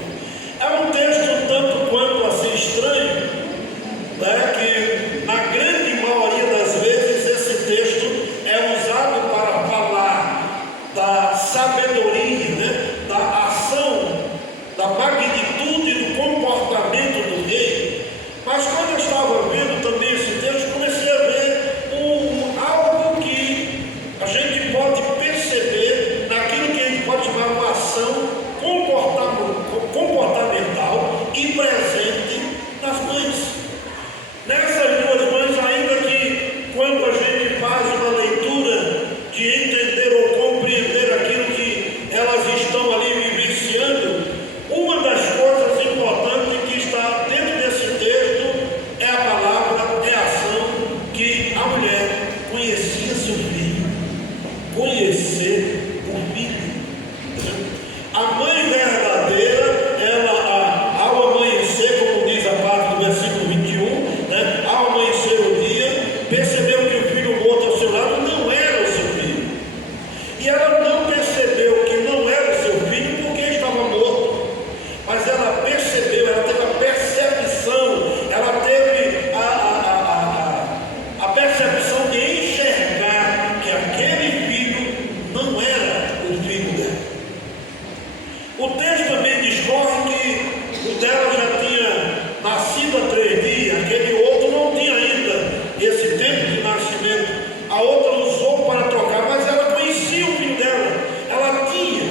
É um texto um tanto quanto assim estranho, né, que na grande maioria das vezes esse texto é usado para falar da sabedoria, né, da ação, da magnitude do comportamento do rei. Mas quando eu estava vendo também esse texto, comecei a ver algo que a gente pode perceber naquilo que a gente pode chamar uma ação comportamental e presente nas mães. Nessas duas mães, ainda que quando a gente faz uma leitura de entender ou compreender aquilo que elas estão ali vivenciando, uma das coisas importantes que está dentro desse texto é a palavra, é a ação que a mulher conhecia seu filho. Conhecer o filho. A mãe verdadeira, ela, ao amanhecer, como diz a parte do versículo 21, né, ao amanhecer o dia, percebeu que o filho morto ao seu lado não era o seu filho. E ela não percebeu que não era o seu filho porque estava morto. Mas ela percebeu, ela teve a percepção, ela teve a percepção de enxergar que aquele filho não era o filho dela. O texto também discorre que o dela já tinha nascido há 3 dias, aquele outro não tinha ainda esse tempo de nascimento. A outra usou para trocar, mas ela conhecia o filho dela, ela tinha,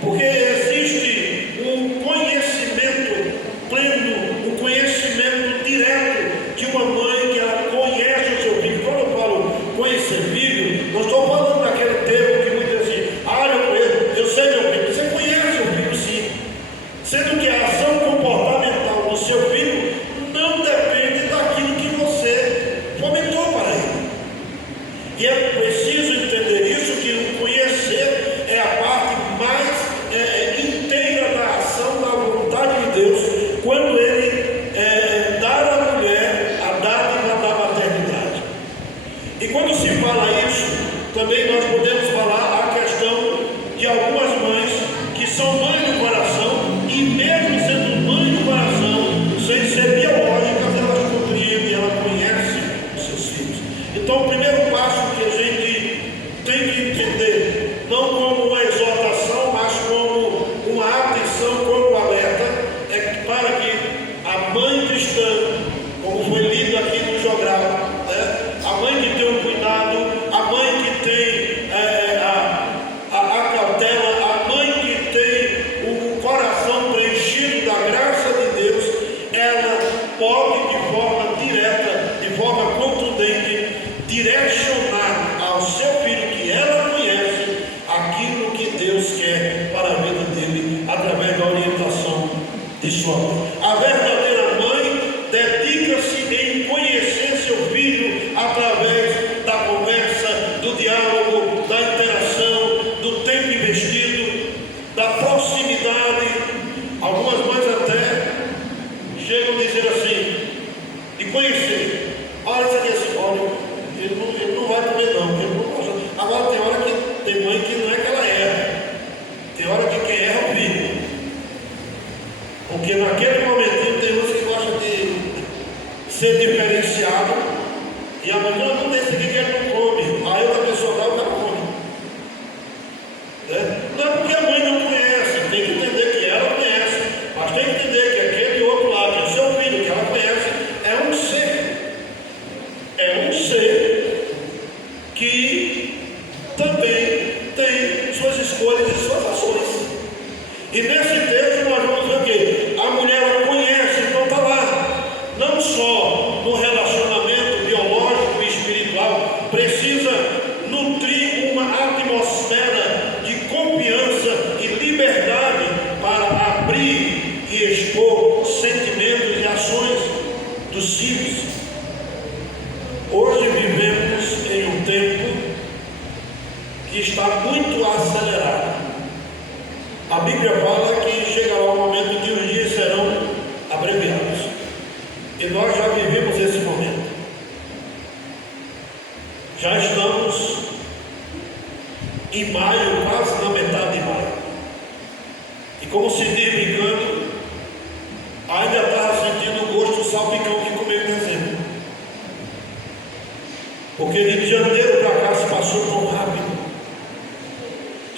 porque existe um conhecimento pleno, um conhecimento direto de uma mãe que ela conhece o seu filho. Quando eu falo conhecer filho, não estou falando daquele termo que muitas vezes dizem, eu sei meu filho. Você conhece o filho sim, sendo que a ação comportamental do seu filho não depende daquilo que você fomentou para ele. E é preciso entender isso, que o conhecer é a parte mais inteira da ação da vontade de Deus, quando ele dá à mulher a dádiva da maternidade. E quando se fala isso, também nós podemos falar a questão de algumas mães que são mães do coração, e mesmo sendo mãe do coração, sem ser biológicas, elas compreendem, elas conhecem os seus filhos. Então o primeiro passo que a gente tem que entender, não como uma exortação, mas como uma atenção, como um alerta, é que para que a mãe cristã, como foi lido aqui no jogral, né, a mãe que tem um cuidado, a mãe que tem a cautela, a mãe que tem o coração preenchido da graça de Deus, ela pode de forma direta, de forma contundente, direcionar ao seu filho que ela conhece aquilo que Deus quer para a vida dele, através da orientação de sua mãe. A verdadeira mãe dedica-se em conhecer seu filho através da conversa, do diálogo, da interação, do tempo investido, da proximidade Porque naquele momentinho tem uns que gostam de ser diferenciado e amanhã não tem esse aqui que ele não come. Aí outra pessoa dá, o cara come. Não é porque a mãe não conhece, tem que entender que ela conhece, mas tem que entender que aquele outro lado, que é o seu filho, que ela conhece, é um ser que também tem suas escolhas e suas ações. E nesse texto nós vamos ver o quê? A mulher ela conhece, então está lá, não só no relacionamento biológico e espiritual, precisa nutrir uma atmosfera de confiança e liberdade para abrir e expor sentimentos e ações dos filhos. Hoje vivemos em um tempo que está muito acelerado. A Bíblia fala que chegará o momento em que os dias serão abreviados. E nós já vivemos esse momento. Já estamos em maio, quase na metade de maio. E como se diz brincando, ainda estava sentindo o gosto do salpicão que comeu em dezembro. Porque de janeiro para cá se passou tão rápido.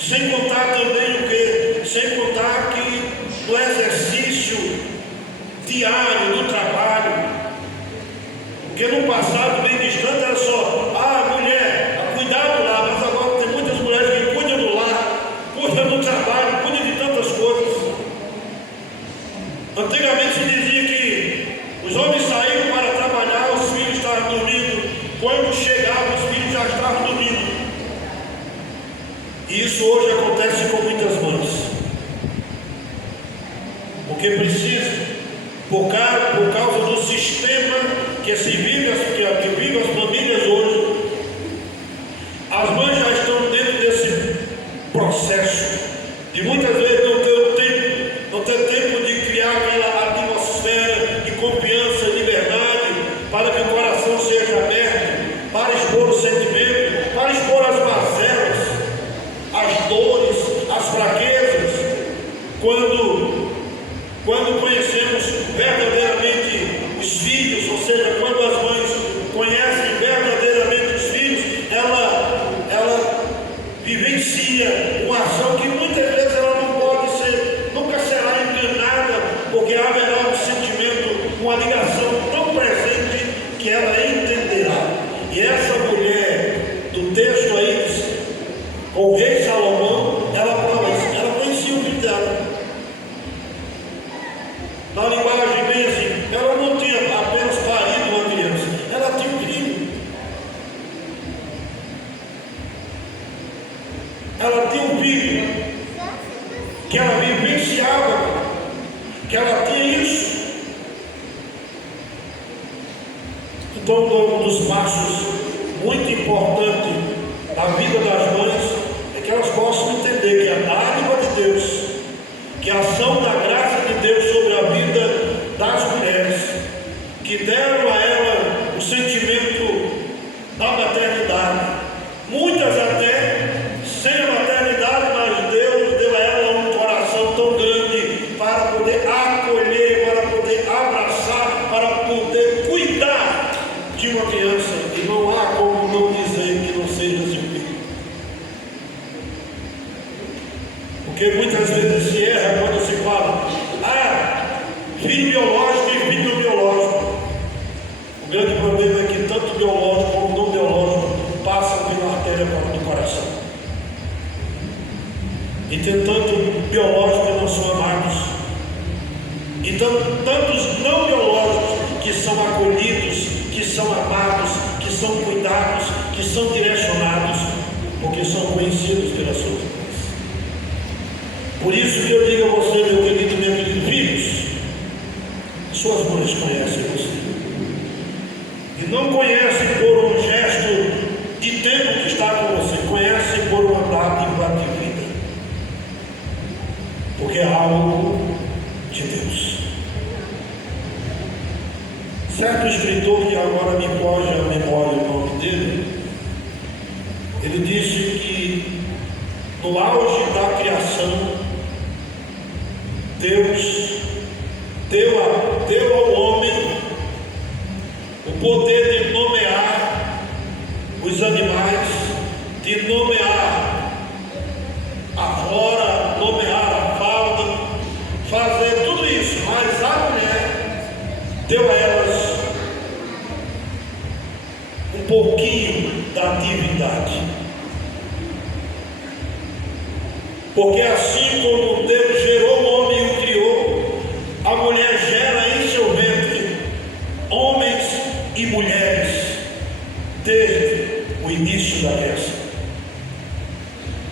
Sem contar também o quê? Sem contar que no exercício diário do trabalho, porque no passado bem distante era só mulher, cuidar do lar, mas agora tem muitas mulheres que cuidam do lar, cuidam do trabalho, cuidam de tantas coisas. Antigamente se dizia que os homens saíam para trabalhar, os filhos estavam dormindo, quando chegavam os filhos já estavam dormindo. E isso hoje acontece com muitas mães. Porque precisa, por causa do sistema que vive as famílias hoje, as mães já estão dentro desse processo de muitas vezes não ter tempo de criar aquela atmosfera de confiança e liberdade para que o coração seja aberto, para expor o sentimento, para expor as mazelas, as dores, as fraquezas. Quando conhecemos verdadeiramente os filhos, ou seja, quando as mães conhecem verdadeiramente os filhos, ela vivencia uma ação que muitas vezes ela não pode ser, nunca será enganada, porque haverá um sentimento, uma ligação tão presente que ela entenderá. E essa mulher do texto aí, com o rei Salomão, ela fala isso, ela conhecia o filho dela. Na linguagem bem assim, ela não tinha apenas parido uma criança, ela tinha um filho. Ela tinha um filho que ela vivenciava, que ela tinha isso. Então, um dos passos muito importantes da vida das mães é que elas possam entender que a dádiva de Deus, que a ação da graça de Deus sobre a vida das mulheres, que deram a ela o sentimento da maternidade, muitas até sem a maternidade, mas Deus deu a ela um coração tão grande para poder acolher, para poder abraçar, para poder cuidar de uma criança. E não há como não dizer que não seja seu filho. Porque muitas vezes se erra quando se fala filho biológico e filho não biológico. O grande problema é que tanto biológico como não biológico passam pela artéria do coração. E tem tanto biológico que não são amados. E tantos não biológicos que são acolhidos, que são amados, que são cuidados, que são direcionados, porque são conhecidos pelas suas mães. Por isso que eu digo a você, meu querido filhos, suas mães conhecem você. E não conhecem por um gesto de tempo que está com você, conhecem por uma dádiva de vida. Porque é algo de Deus. Certo escritor, que agora me foge a memória o nome dele, ele disse que no auge da criação, Deus deu ao homem o poder de nomear os animais, de nomear a flora, nomear a fauna, fazer tudo isso, mas a mulher deu a elas um pouquinho da divindade. Porque assim como Deus gerou o homem e o criou, a mulher gera em seu ventre homens e mulheres desde o início da criação.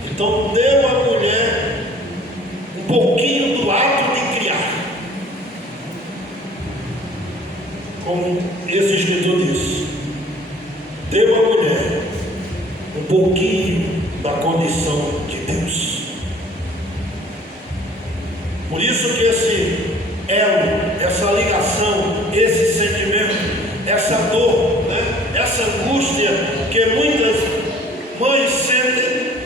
Então deu à mulher um pouquinho do ato de criar, como esse escritor diz, deu à mulher um pouquinho da condição de Deus. Por isso que esse elo, essa ligação, esse sentimento, essa dor, essa angústia que muitas mães sentem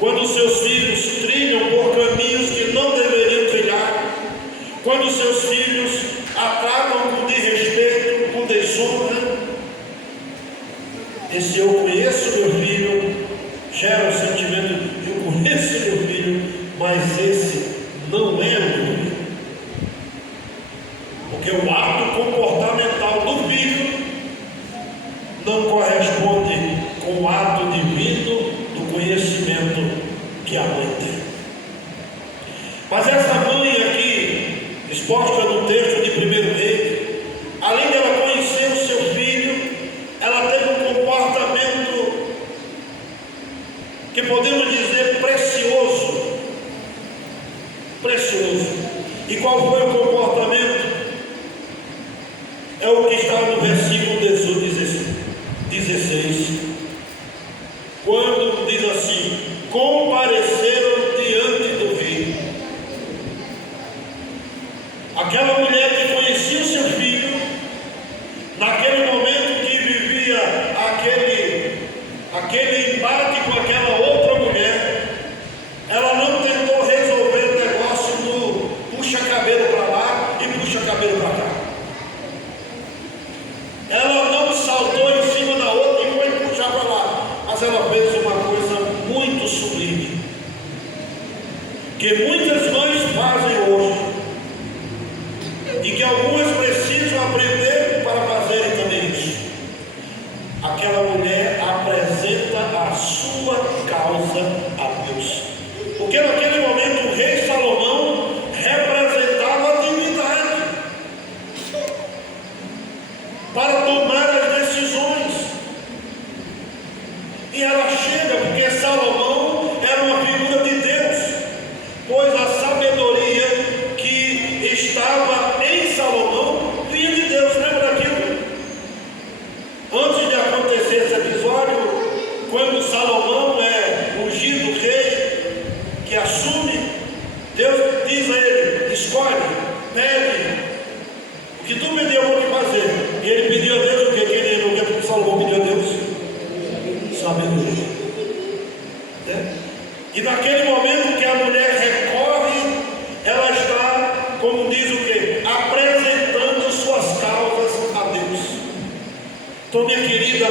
quando seus filhos trilham por caminhos que não deveriam trilhar, quando seus filhos a tratam com desrespeito, com desonra. Esse eu conheço meu filho gera o sentimento de eu conheço meu filho, mas esse não é o meu filho. Porque o ato comportamental do filho não corresponde com o ato divino do conhecimento que a mãe tem. Mas essa mãe aqui, exposta no texto de 1 Reis, além de ela conhecer o seu filho, ela teve um comportamento que podemos dizer precioso. E qual foi o comportamento? É o que está no versículo 16, quando diz assim: compareceram diante do rei. Aquela mulher que conhecia o seu filho, naquele momento que vivia aquele embate com aquela outra mulher, ela não tentou resolver o negócio do puxa cabelo para lá e puxa cabelo para cá. Ela não saltou em cima da outra e foi puxar para lá, mas ela fez uma coisa muito sublime, que muitas mães fazem hoje, e que algumas precisam aprender para fazerem também isso. Aquela mulher apresenta a sua causa a Deus, porque naquele momento o rei Salomão representava a divindade para tomar as decisões. E ela chega, porque Salomão era uma figura de Deus, pois a sabedoria que estava em Salomão vinha de Deus. Lembra daquilo? Antes de acontecer esse episódio, quando Salomão é ungido rei, que assume, Deus diz a ele: escolhe, pede, o que tu pediu eu vou te fazer. E ele pediu a Deus o que? O que Salomão pediu a Deus? Sabedoria. E naquele momento que a mulher recorre, ela está, como diz o que? Apresentando suas causas a Deus. Então, minha querida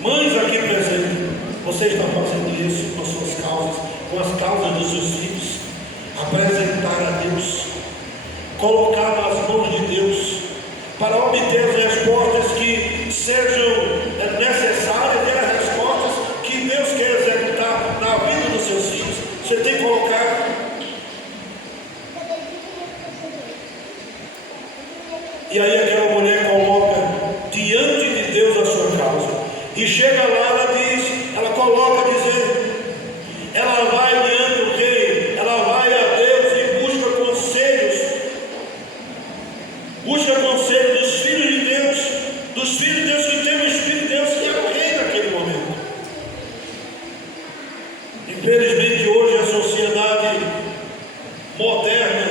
mães aqui presentes, você está fazendo isso com as suas causas, com as causas dos seus filhos. Apresentar a Deus, colocar nas mãos de Deus, para obter as respostas que sejam necessárias, e as respostas que Deus quer executar na vida dos seus filhos. Você tem que colocar. E aí aquela mulher coloca diante de Deus a sua causa, e chega lá, ela coloca dizendo, ela vai diante do rei, ela vai a Deus e busca conselho dos filhos de Deus, que tem o Espírito de Deus, que é o rei naquele momento. Infelizmente hoje a sociedade moderna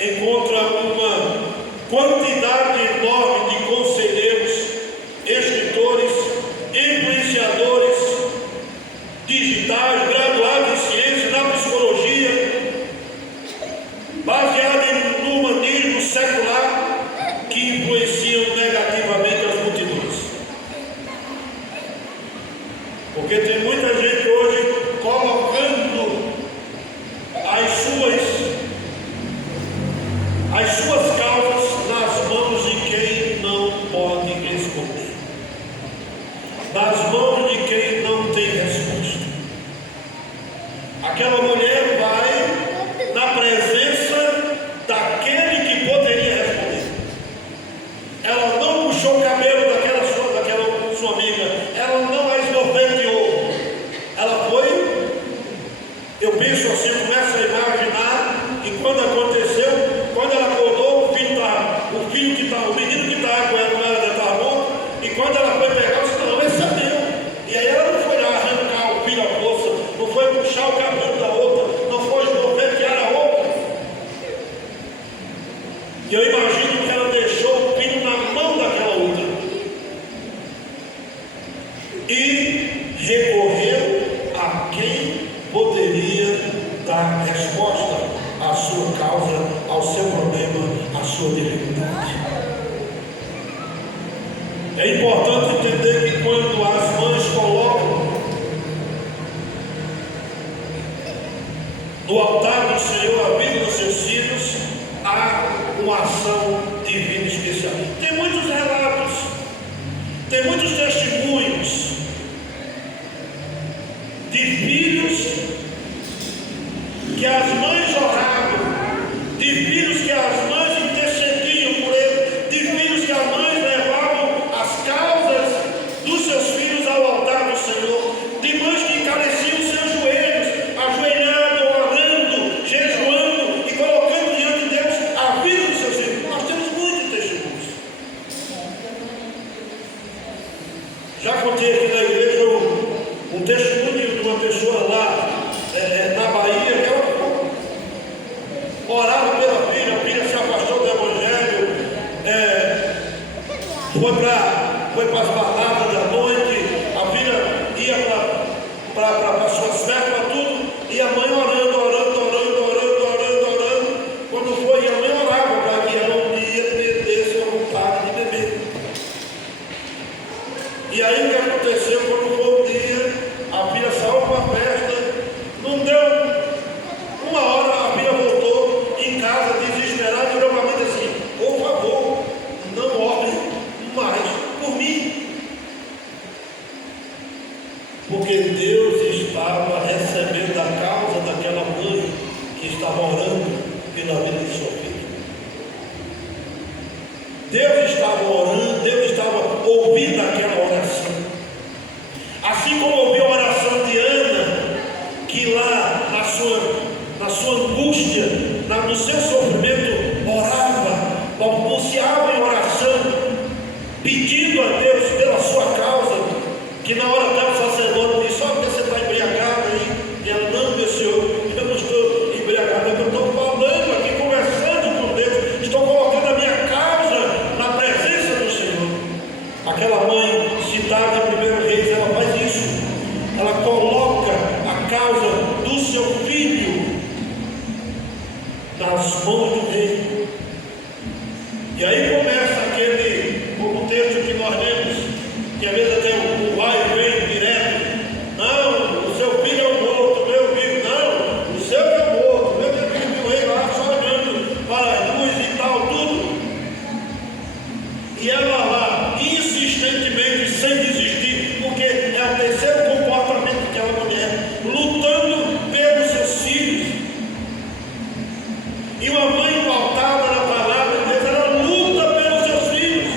encontra uma quantidade enorme de conselheiros, escritores, influenciadores, de É importante entender que quando as mães colocam no altar do Senhor a vida dos seus filhos, há uma ação divina especial. Tem muitos relatos, tem muitos testemunhos de filhos que as mães oravam, de filhos que as mães intercediam por ele, de filhos que as mães levavam as causas dos seus filhos ao altar do Senhor, de mães que encareciam os seus joelhos, ajoelhando, orando, jejuando e colocando diante de Deus a vida dos seus filhos. Nós temos muitos testemunhos. Já contei aqui na igreja um testemunho de uma pessoa lá na Bahia, que ela orava pela filha, a filha se afastou do Evangelho, foi para as baladas da noite, a filha ia para suas festas, para tudo, e a mãe orando. Quando foi, a mãe orava para que ela um dia perdesse a vontade de beber. E aí o que aconteceu? Quando foi um dia, a filha saiu para a festa, não deu uma hora, a filha voltou em casa desesperada e novamente assim: por favor, não ore mais por mim. Porque Deus estava recebendo a causa daquela mãe que estava orando pela vida de sua filha. Deus estava orando, Deus estava ouvindo aquela oração. Assim como ouviu a oração de Ana, que lá na sua angústia, no seu sofrimento, orava, balbuciava em oração, pedindo a Deus pela sua causa, que na hora dela o sacerdote disse: só porque você está embriagado aí, e ela: não, meu Senhor, eu não estou embriagado, eu estou falando aqui, conversando com Deus, estou colocando a minha causa na presença do Senhor. Aquela mãe citada em 1 Reis, ela faz isso, ela coloca a causa do seu filho nas mãos do rei. E aí começa como texto que nós lemos, que às vezes até o vai e vem direto: não, o seu filho é o morto, o meu filho, não, o seu é o morto, o meu filho, o rei lá só olhando para a luz e tal, tudo. E ela lá, insistentemente, sem desistir, porque é o terceiro comportamento daquela mulher, lutando pelos seus filhos. E uma mãe pautada na palavra de Deus, ela luta pelos seus filhos.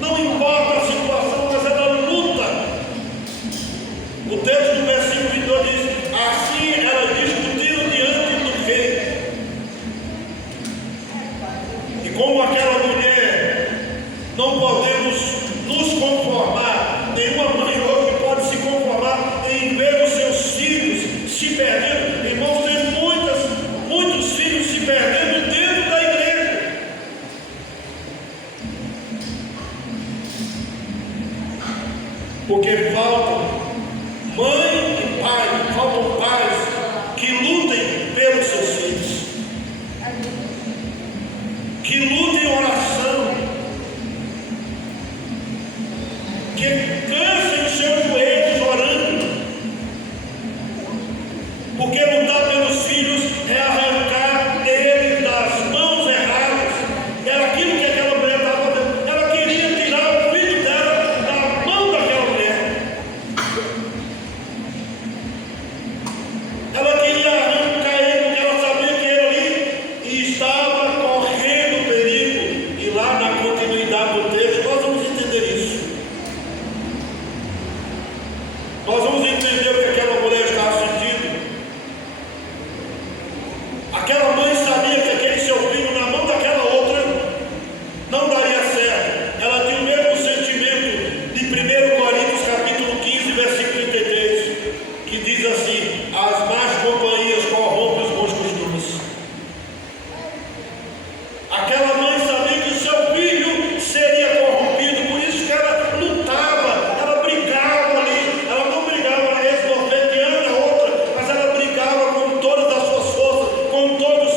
Não importa a situação, mas ela luta. O texto do versículo 22 diz: assim ela discutiram diante do rei. E como aquela mulher, não podemos nos conformar, nenhuma mãe hoje pode se conformar em ver os seus filhos se perdendo. Irmãos, tem muitos filhos se perdendo dentro da igreja. Porque faltam mãe e pai, faltam pais que lutem pelos seus filhos, que lutem em oração, que cansem os seus joelhos orando. Porque lutar pelos filhos é arrancar eles das mãos erradas. Era aquilo que aquela mulher estava fazendo. Ela queria tirar o filho dela da mão daquela mulher. Ela queria arrancar ele, porque ela sabia que ele ali estava correndo perigo. E lá na continuidade do texto nós vamos entender isso. Nós vamos entender o que aquela mulher estava sentindo. Aquela mãe sabia que aquele seu filho na mão daquela outra não daria certo. Ela tinha o mesmo sentimento de 1 Coríntios capítulo 15, versículo 33, que diz assim: as más companhias corrompem os bons costumes. Aquela mãe sabia que o seu filho seria corrompido, por isso que ela lutava, ela brigava ali. Ela não brigava esbofeteando a outra, mas ela brigava com todas as suas forças, com todo o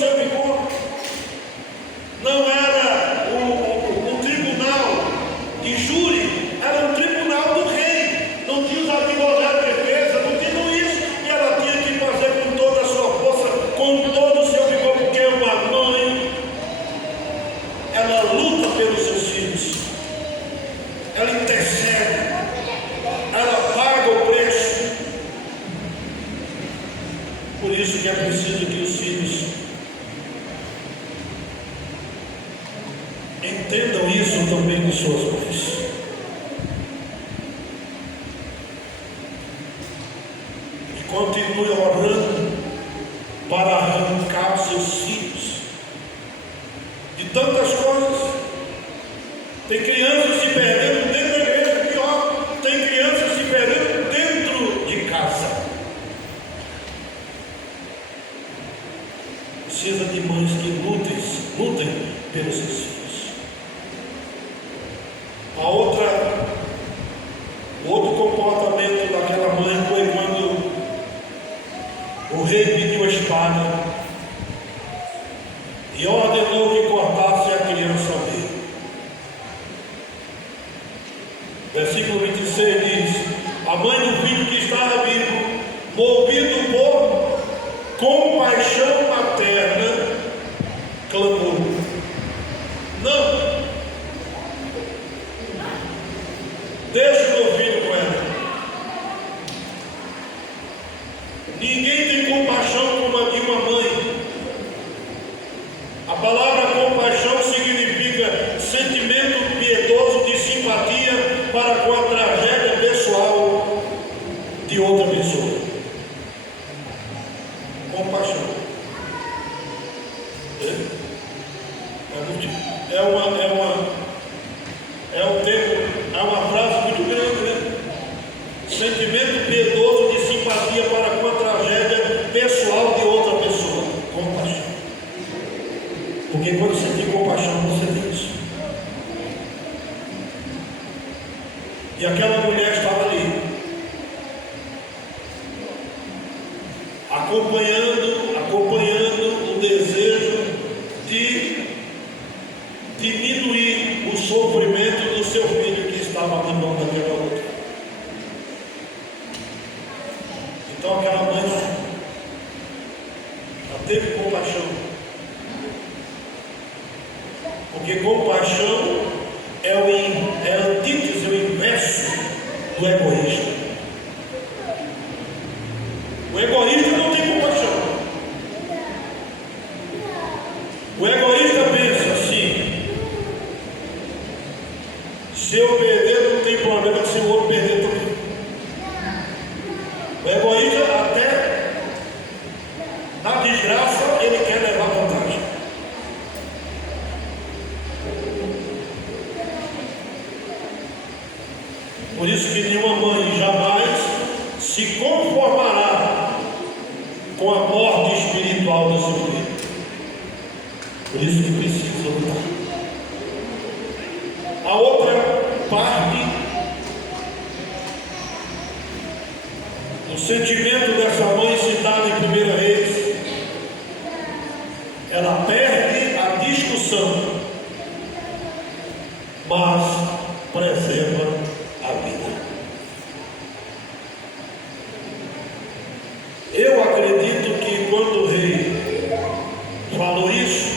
suas mães. E continue orando para arrancar os seus filhos de tantas coisas. Tem crianças se perdendo dentro da igreja, pior, tem crianças se perdendo dentro de casa. Precisa de mães que lutem pelos seus filhos. O outro comportamento daquela mãe foi quando o rei pediu a espada e ordenou que cortasse a criança ao meio. Versículo 26 diz: a mãe do filho que estava vivo, movido por compaixão materna, clamou: não, deixa o meu filho com ela. Ninguém tem compaixão como a de uma mãe. A palavra compaixão significa sentimento piedoso de simpatia para com a tragédia pessoal de outra pessoa. Compaixão. É uma frase muito grande, né? Sentimento piedoso de simpatia para com a tragédia pessoal de outra pessoa. Compaixão. Porque quando você tem compaixão, você tem isso. E aquela mulher estava ali, acompanhando o desejo de diminuir o sofrimento do seu filho que estava na mão daquela outra. Então aquela mãe, ela teve compaixão, porque compaixão é a antítese, o inverso do egoísta. O egoísta não tem compaixão. O egoísta pensa assim: se eu perder, não tem problema, se o outro perder também. O egoísta, até na desgraça, ele quer levar vantagem. Por isso que nenhuma mãe jamais se conformará com a morte espiritual do seu filho. Por isso que precisa lutar. A outra parte do sentimento dessa mãe citada em 1 Reis, ela perde a discussão, mas preserva a vida. Eu acredito que quando o rei falou isso,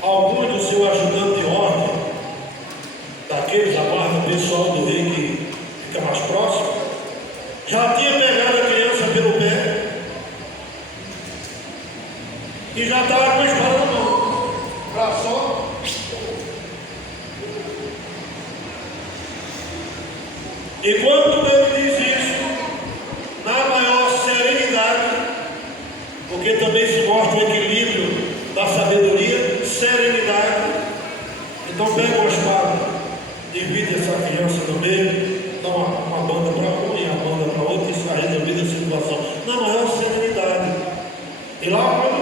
alguns do seu ajudante de ordem, daqueles da guarda pessoal do rei que fica mais próximo, já tinha pegado a criança pelo pé e já estava com a espada na mão, para só. E quando ele diz isso, na maior serenidade, porque também se mostra o equilíbrio da sabedoria, serenidade. Então pega uma espada, divide essa criança no meio, dá uma banda para um e a banda para outro, e isso vai resolver a situação na maior serenidade. E lá quando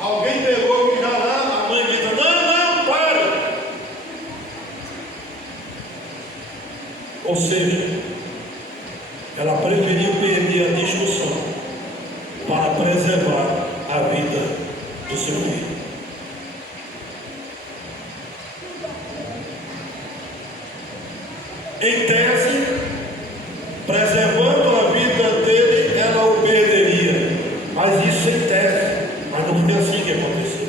alguém pegou que já lá, a mãe grita: não, pare! Ou seja, ela preferiu perder a discussão para preservar a vida do seu filho. Em tese, preservando a vida dele, ela o perderia. Mas isso em tese, mas não foi assim que aconteceu.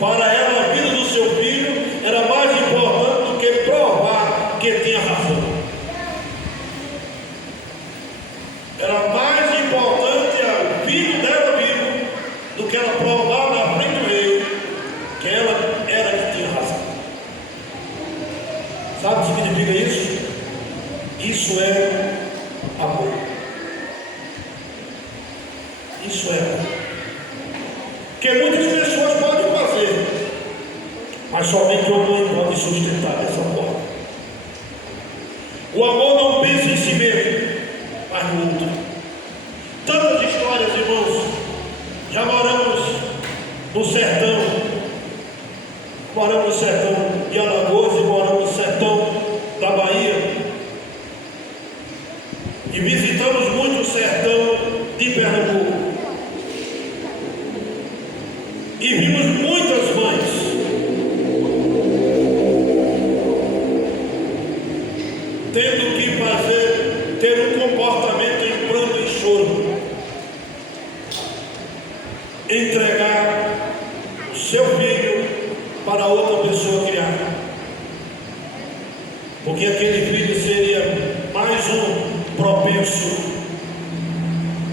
Para ela, a vida do seu filho era mais importante do que provar que tinha razão. Era mais importante o filho dela vivo do que ela provar na frente do rei Isso é amor. Isso é amor. Que muitas pessoas podem fazer, mas somente uma mãe pode sustentar essa forma. O amor não pensa em si mesmo, mas no outro. Tantas histórias, irmãos. Já moramos no sertão. Moramos no sertão de Alagoas e moramos no sertão da Bahia. E visitamos muito o sertão de Pernambuco. E vimos muitas mães tendo que ter um comportamento em pranto e choro, entregar o seu filho para outra pessoa criar, porque aquele filho seria mais um propenso,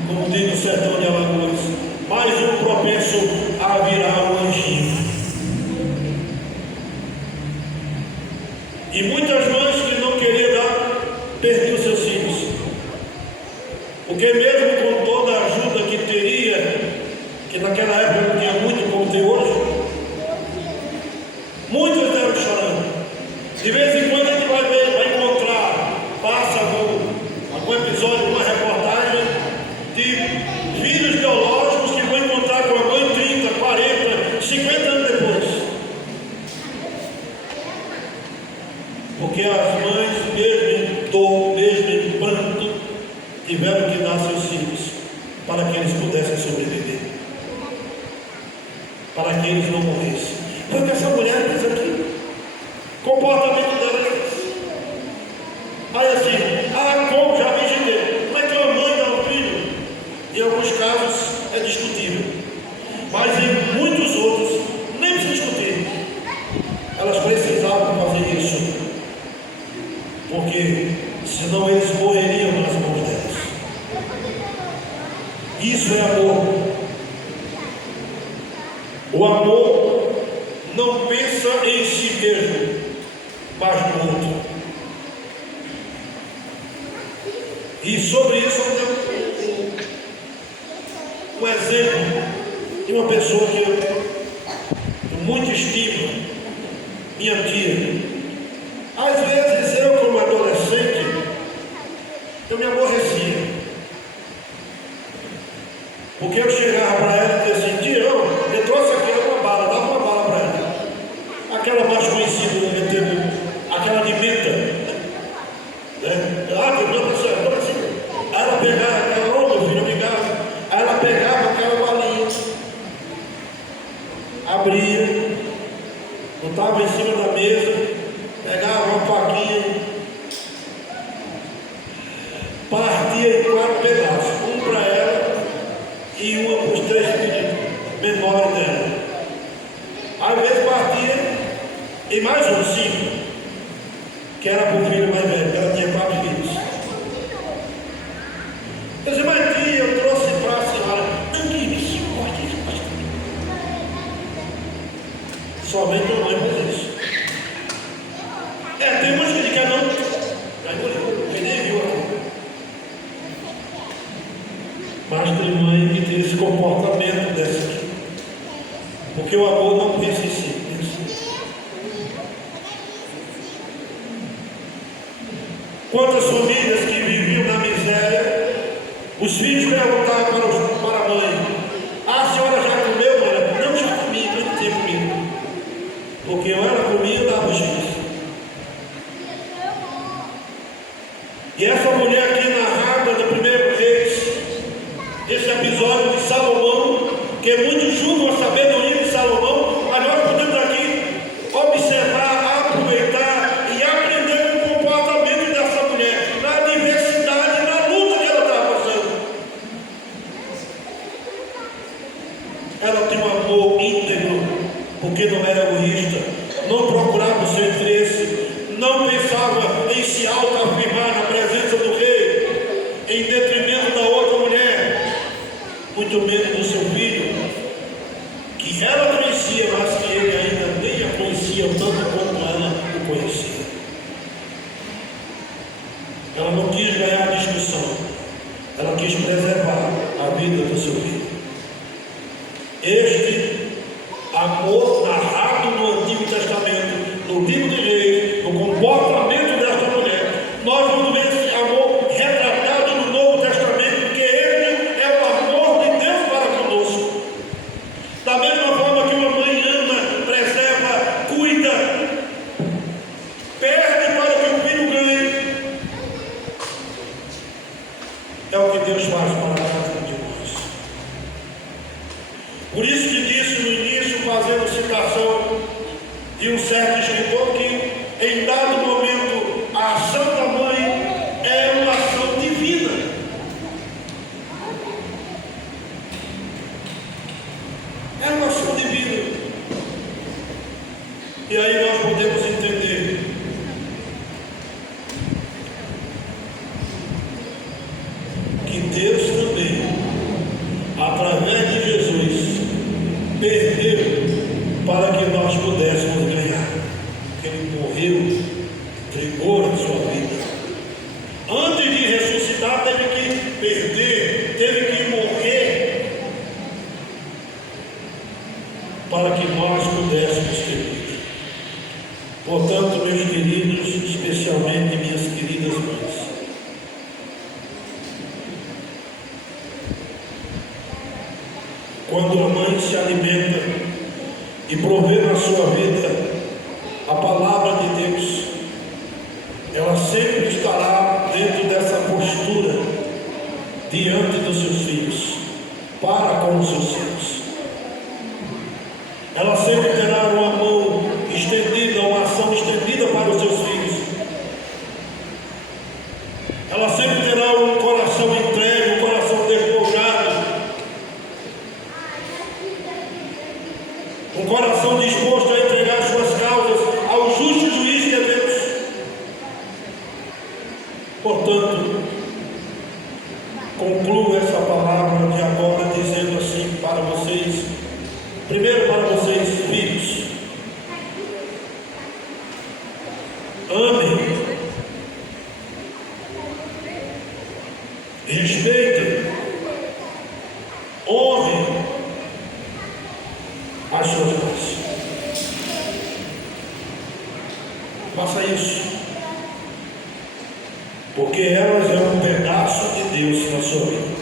como diz no sertão de Alagoas, mais um propenso a virar um anjinho. E muitas mães que não queriam dar, perdiam seus filhos, porque mesmo com toda a ajuda que teria, que naquela época não tinha muito como tem hoje, muitos deram chorando. De vez em quando a gente vai encontrar, passa algum episódio, uma reportagem de filhos biológicos que vão encontrar com a mãe 30, 40, 50 anos depois. Porque as mães, mesmo em dor, mesmo em pranto, tiveram que dar seus filhos para que eles pudessem sobreviver, para que eles não morressem. Porque essa mulher fez aquilo, comportamento dela é esse. Aí assim, como já vi gente, como é que uma mãe dá um filho? Em alguns casos é discutível, mas em muitos outros nem precisa discutir. Elas precisavam fazer isso, porque senão eles morreriam nas mãos delas. Isso é amor. O amor não pensa em si mesmo, mas no outro. E sobre isso eu tenho um exemplo de uma pessoa que eu muito estimo, minha tia. Às vezes eu, como adolescente, eu me aborrecia, porque eu chegava para ela e dizia assim: tia, eu trouxe aqui uma bala, dava uma bala para ela, aquela mais conhecida, aquela de menta, né? Aí ela pegava, meu filho, obrigado. Aí ela pegava aquela balinha, abria, botava em cima da mesa, pegava uma faquinha, partia em 4 pedaços, um para ela e uma para os 3 filhos menores dela. Às vezes partia e mais um, 5, que era para o filho mais velho, ela tinha 4 filhos. Eu disse: mas tia, eu trouxe para a senhora. Não, que pode. Somente a mãe faz isso. Tem umas que dizem não. Aí morreu, que nem viu aqui. Mas tem mãe que tem esse comportamento dessa aqui. Porque o amor não pensa em si. Quantas famílias que viviam na miséria, os filhos perguntavam para a mãe: a senhora já comeu, mãe? Não, já comi, não tinha comido. Porque ou ela comia ou dava os filhos. E essa mulher aqui narrada no 1 Reis, esse episódio de Salomão, que muitos julgam a sabedoria de Salomão, mas nós podemos aqui observar, aproveitar e aprender com o comportamento dessa mulher, na diversidade, na luta que ela estava passando. Ela tem um amor íntegro, porque não era egoísta, não procurava o seu interesse, não pensava em se auto-afirmar na presença do rei, em detrimento da outra mulher, muito menos do seu filho, que ela conhecia, mas que ele ainda nem a conhecia tanto quanto ela o conhecia. Ela não quis ganhar a discussão. Ela quis preservar a vida do seu filho. Este amor narrado no Antigo Testamento, no livro de Reis, no comportamento desta mulher, nós vamos ver esse amor retratado no Novo Testamento, porque ele é o amor de Deus para conosco. Da mesma forma que uma mãe ama, preserva, cuida, perde para que o filho ganhe, é o que Deus faz para cada um de nós. Por isso que disse no início, fazendo citação de um certo escritor, que em dado momento a ação da mãe é uma ação divina. É uma ação divina. E aí nós podemos entender que Deus também, através de Jesus, perdeu para que nós pudéssemos ganhar. Ele morreu, entregou a sua vida. Antes de ressuscitar, teve que perder, teve que morrer, para que nós pudéssemos ter vida. Portanto, meus queridos, especialmente minhas queridas mães, quando a mãe se alimenta e provê na sua vida a palavra de Deus, ela sempre estará dentro dessa postura diante dos seus filhos, para com os seus filhos. Ela sempre terá uma mão estendida, uma ação estendida para os seus filhos. Ela sempre terá um coração entregue, um coração despojado, um coração disposto a entregar suas causas ao justo juiz que é Deus. Portanto, concluo essa palavra de agora dizendo assim para vocês, primeiro para vocês, filhos: amem, respeitem, honrem as suas mães. Faça isso, porque elas é um pedaço de Deus na sua vida.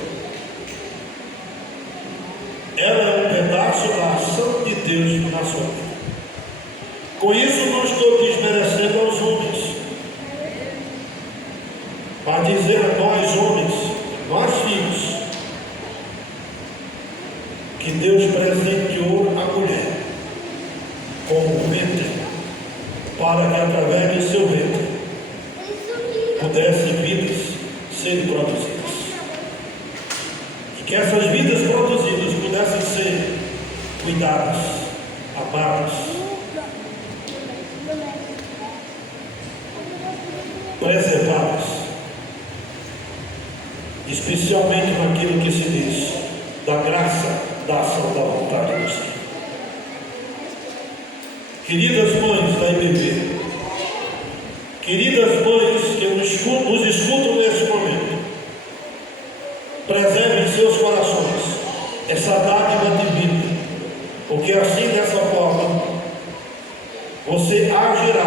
Ela é um pedaço da ação de Deus na sua vida. Com isso, não estou desmerecendo aos homens, para dizer a nós homens, nós filhos, que Deus presenteou a mulher com o ventre, para que através do seu ventre pudessem vidas serem produzidas, e que essas vidas produzidas pudessem ser cuidadas, amadas, preservadas, especialmente naquilo que se diz da graça, da ação da vontade do Senhor. Queridas mães da IBB, queridas mães que nos escutam nesse momento, preservem em seus corações essa dádiva divina, porque assim, dessa forma, você agirá,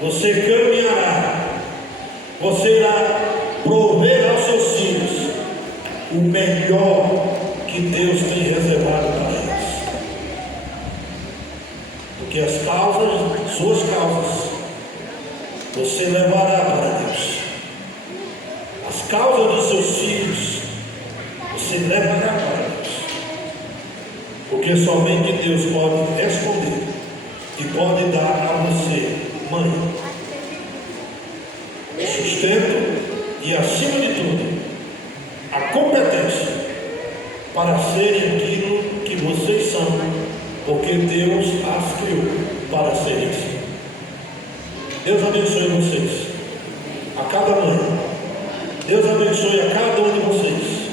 você caminhará, você irá prover aos seus filhos o melhor que Deus tem reservado para eles. Porque as causas, suas causas, você levará para Deus. As causas dos seus filhos, você levará para Deus. Porque somente Deus pode responder e pode dar a você, mãe, sustento e, acima de tudo, a competência para serem aquilo que vocês são, porque Deus as criou para serem assim. Deus abençoe vocês, a cada mãe. Deus abençoe a cada um de vocês.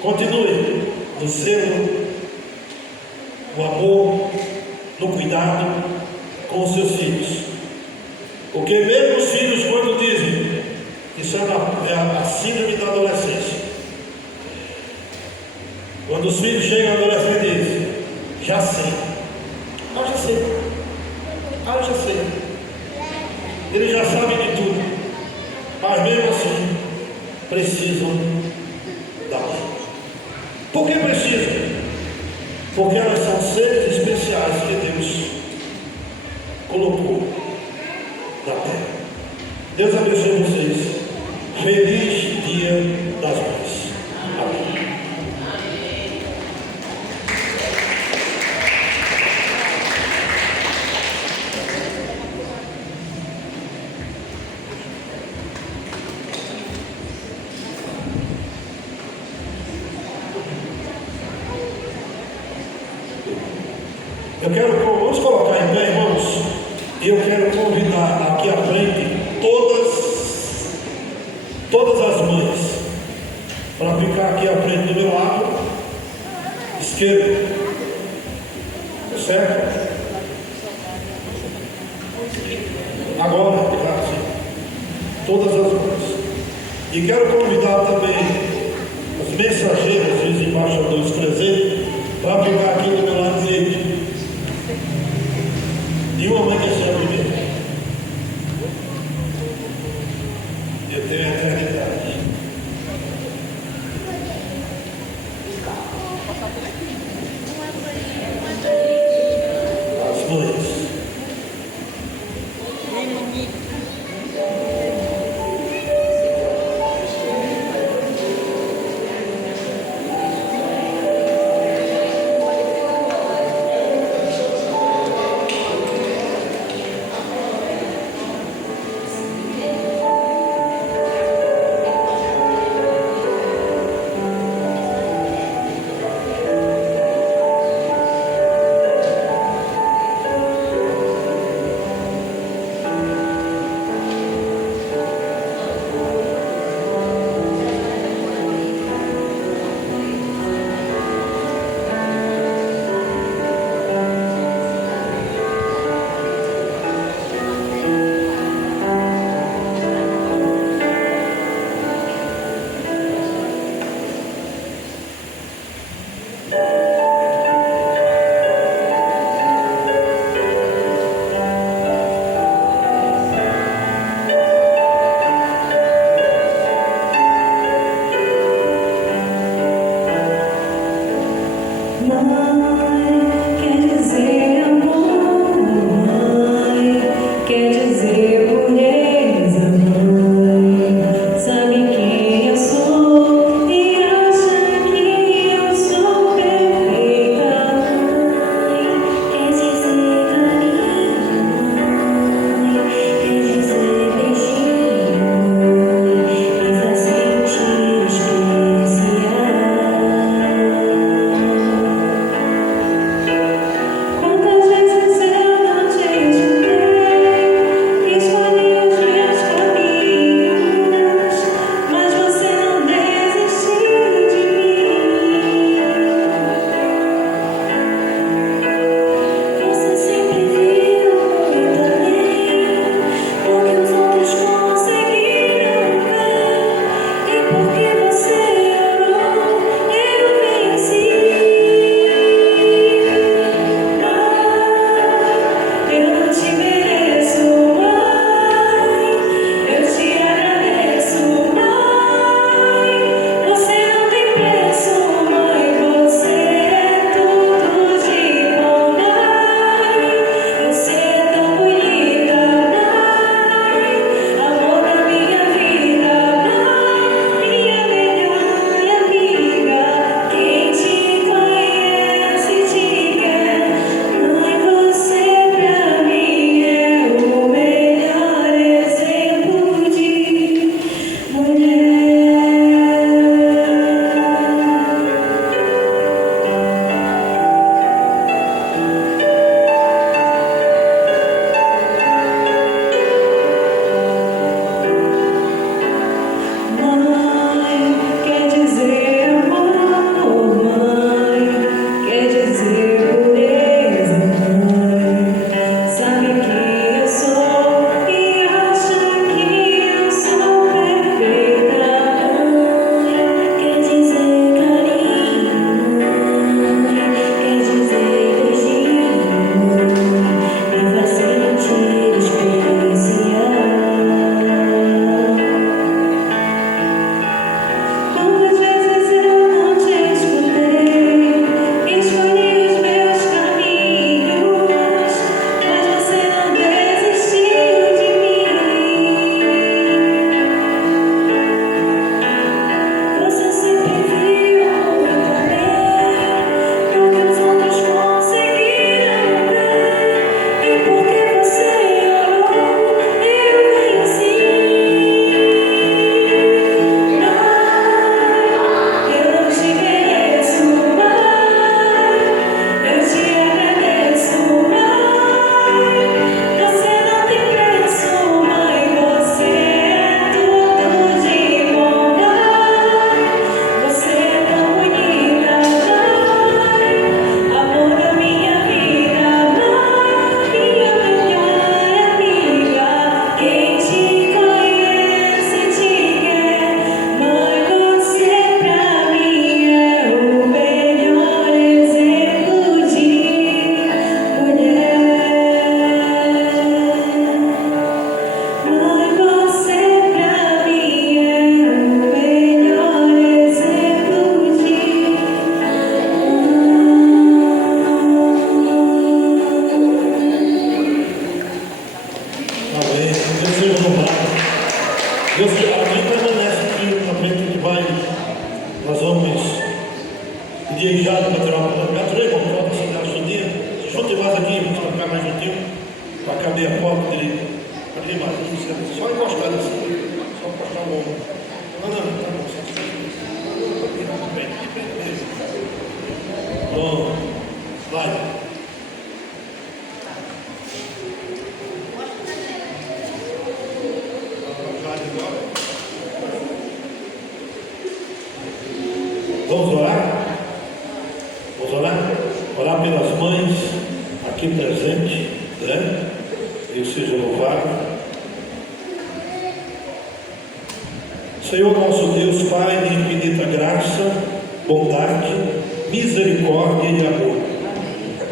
Continue no zelo, no amor, no cuidado com os seus filhos. Porque mesmo os filhos, quando dizem Isso é a síndrome da adolescência. Quando os filhos chegam à adolescência e dizem: já sei. Ah, já sei. Ah, já sei. Eles já sabem de tudo. Mas mesmo assim, precisam da mãe. Por que precisam? Porque elas são seres especiais que Deus colocou na terra. Deus abençoe vocês. Feliz Dia das Mães. Amém. Vamos colocar em pé, irmãos. E eu quero convidar aqui à frente todas as mães para ficar aqui à frente do meu lado esquerdo. Certo? Agora, assim, todas as mães. E quero convidar também os mensageiros e os embaixadores presentes para ficar aqui do meu lado direito. E uma mãe que é a primeira. Eu tenho a eternidade. As mães. caber a foto dele. Ali mais, só encostar assim, só encostar o ombro. Não, tá bom, só bom, vai. Vamos orar? Vamos orar? Orar pelas mães aqui presentes, né? Deus seja louvado. Senhor nosso Deus, Pai de infinita graça, bondade, misericórdia e amor.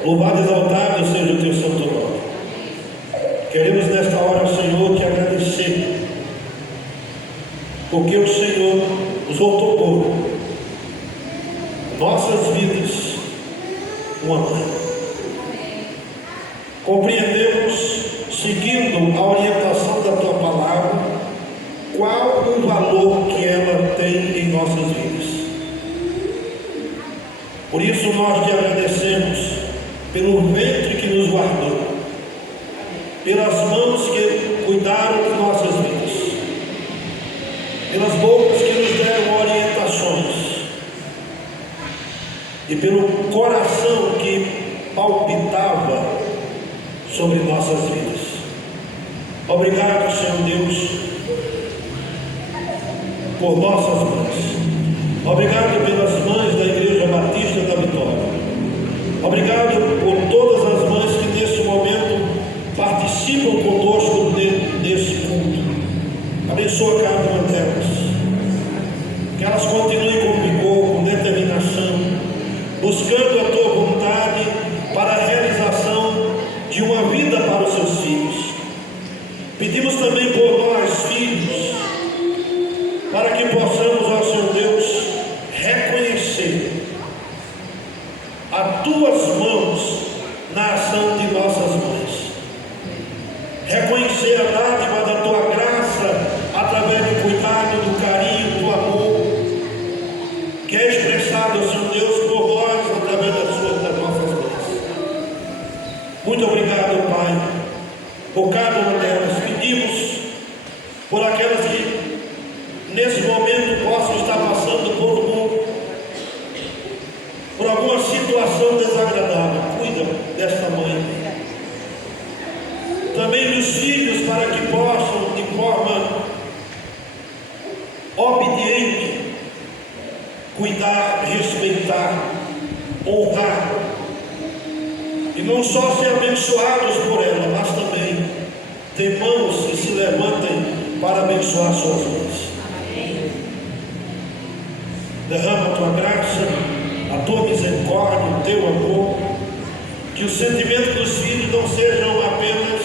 Louvado e exaltado seja o teu santo nome. Queremos nesta hora, Senhor, te agradecer, porque o Senhor nos outorgou nossas vidas uma mãe. Compreendemos, seguindo a orientação da tua palavra, qual o valor que ela tem em nossas vidas. Por isso nós te agradecemos pelo ventre que nos guardou, pelas mãos que cuidaram de nossas vidas, pelas bocas que nos deram orientações e pelo coração que palpitava sobre nossas vidas. Obrigado, Senhor Deus, por nossas mães. Obrigado pelas mães da Igreja Batista da Vitória. Obrigado por todas as mães que neste momento participam conosco desse culto. Abençoa cada uma delas. Que elas continuem com vigor, com determinação, buscando a tua vontade para a realização de uma vida para os seus filhos. Pedimos também por nós, filhos, para que possamos, ó Senhor Deus, reconhecer as tuas mãos na ação de nossas mães. Reconhecer a dádiva da tua graça através do cuidado, do carinho, do amor, que é expressado, Senhor Deus, por nós através das nossas mães. Muito obrigado, Pai, por cada uma delas. Pedimos por aquelas que nesse momento possam estar passando por alguma situação desagradável. Cuida desta mãe. Também dos filhos, para que possam, de forma obediente, cuidar, respeitar, honrar, e não só ser abençoados por ela, mas também ter mãos que se levantem para abençoar suas mães. Derrama a tua graça, a tua misericórdia, o teu amor, que os sentimentos dos filhos não sejam apenas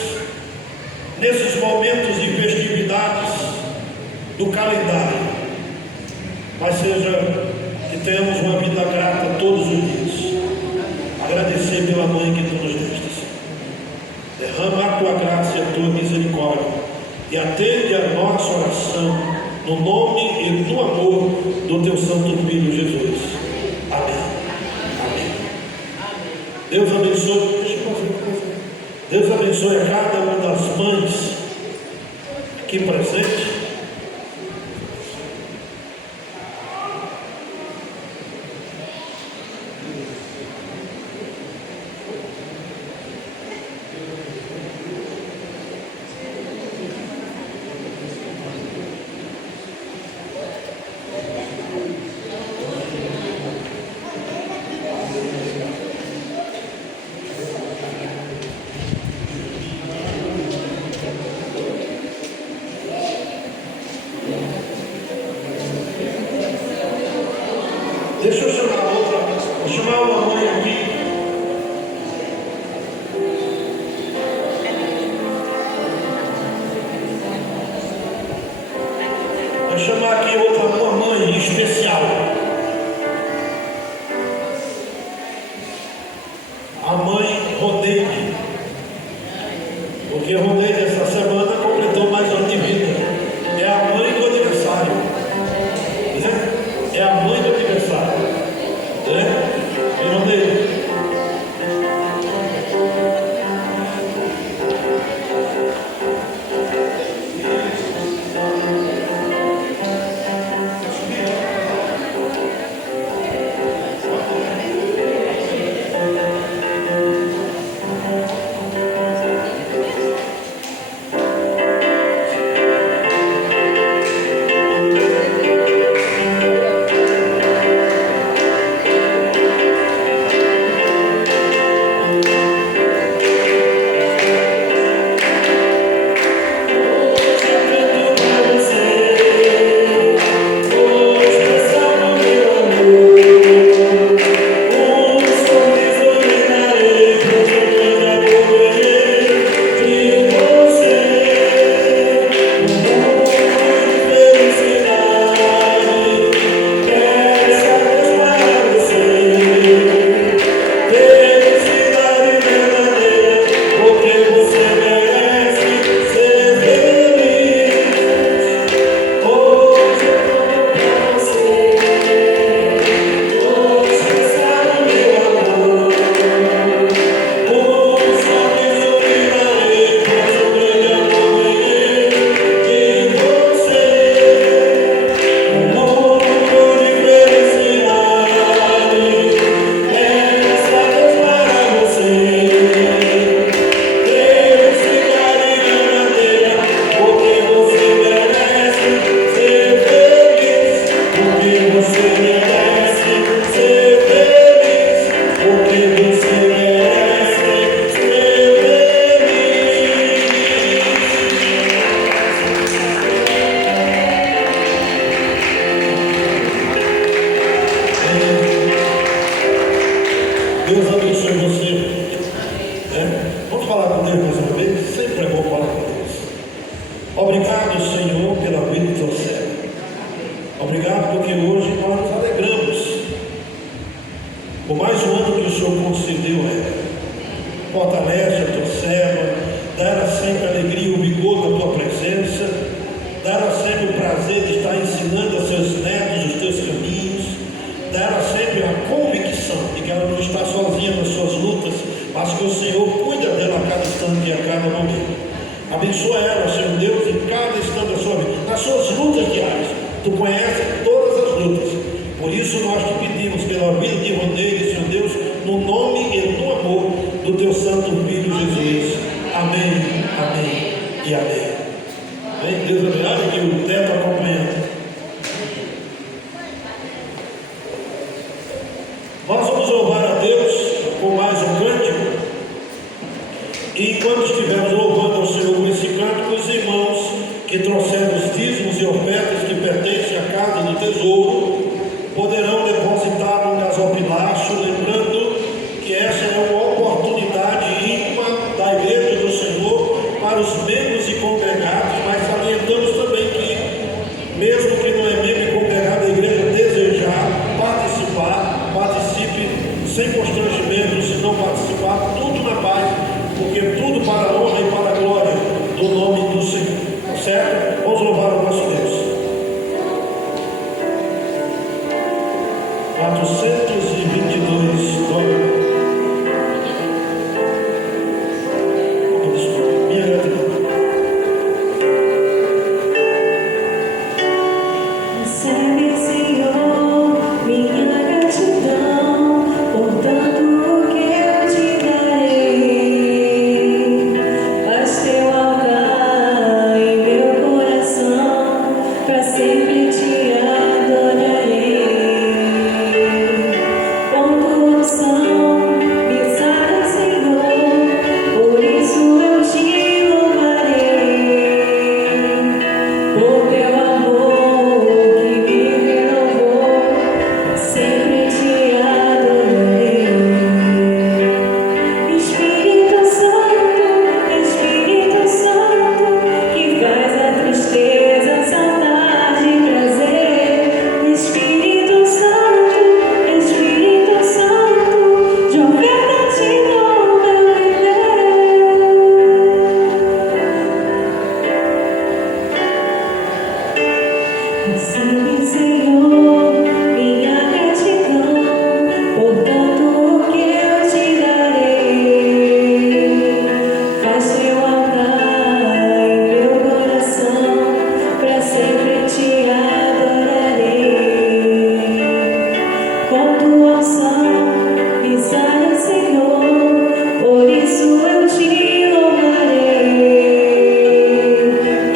nesses momentos de festividades do calendário, mas seja que tenhamos uma vida grata todos os dias. Agradecer pela mãe que tu nos deste. Derrama a tua graça e a tua misericórdia e atende a nossa oração no nome e no amor do teu santo filho Jesus. Amém. Amém. Deus abençoe. Deixa eu fazer uma coisa. Deus abençoe a cada uma das mães aqui presentes. Deixa eu chamar outra, vou chamar uma mãe aqui. Vou chamar aqui uma mãe especial. A mãe Rodeide. Porque Rodeide essa semana completou mais um ano de vida. É a mãe do aniversário. É a mãe do aniversário. Né? Rodeide. Deus abençoe você. Vamos falar com Deus mais uma vez? Sempre é bom falar com Deus. Obrigado, Senhor, pela vida do teu servo. Obrigado porque hoje nós nos alegramos por mais um ano que o Senhor concedeu a ela. Fortalece a tua serva, dá ela sempre a alegria e o vigor da tua presença, dá ela sempre o prazer de estar ensinando a seus netos os teus caminhos, dá ela sempre a convicção de que ela não está sozinha nas suas lutas, mas que o Senhor cuida dela a cada instante e a cada momento. Abençoa ela, Senhor Deus, em cada instante da sua vida, nas suas lutas diárias. Tu conheces todas as lutas. Por isso nós te pedimos pela vida de Ronei, Senhor Deus, no nome e no amor do teu santo Filho Jesus. Amém, amém e amém. Amém? Deus abençoe, que o teto acompanhando. Nós vamos louvar a Deus com mais um cântico. E enquanto estivermos louvando ao Senhor com esse cântico, os irmãos que trouxeram os dízimos e ofertas que pertencem à casa do tesouro poderão depositar no gasopilacho, lembrando que essa é uma oportunidade ímpar da igreja do Senhor para os membros e congregados, mas salientamos também que, mesmo que não é membro e congregado da igreja, desejar participar, participe sem constrangimento. Se não participar, tudo na paz, porque tudo para a honra e para a glória do nome do Senhor. Certo? Vamos louvar o nosso Deus. 422. Minha gratidão. Recebe, Senhor, minha gratidão por tanto que eu te darei. Faz teu altar em meu coração, pra sempre te adorarei. Com tua unção me sara, Senhor, por isso eu te louvarei. Por teu amor que me renovou, sempre te adorarei. Espírito Santo, que faz a tristeza saltar de prazer. Espírito Santo, de oferta-te no meu viver. Recebe, Senhor, minha gratidão por tanto que eu te darei. Faz teu altar em meu coração, pra sempre te adorarei. Com tua unção me sara, Senhor, por isso eu te louvarei.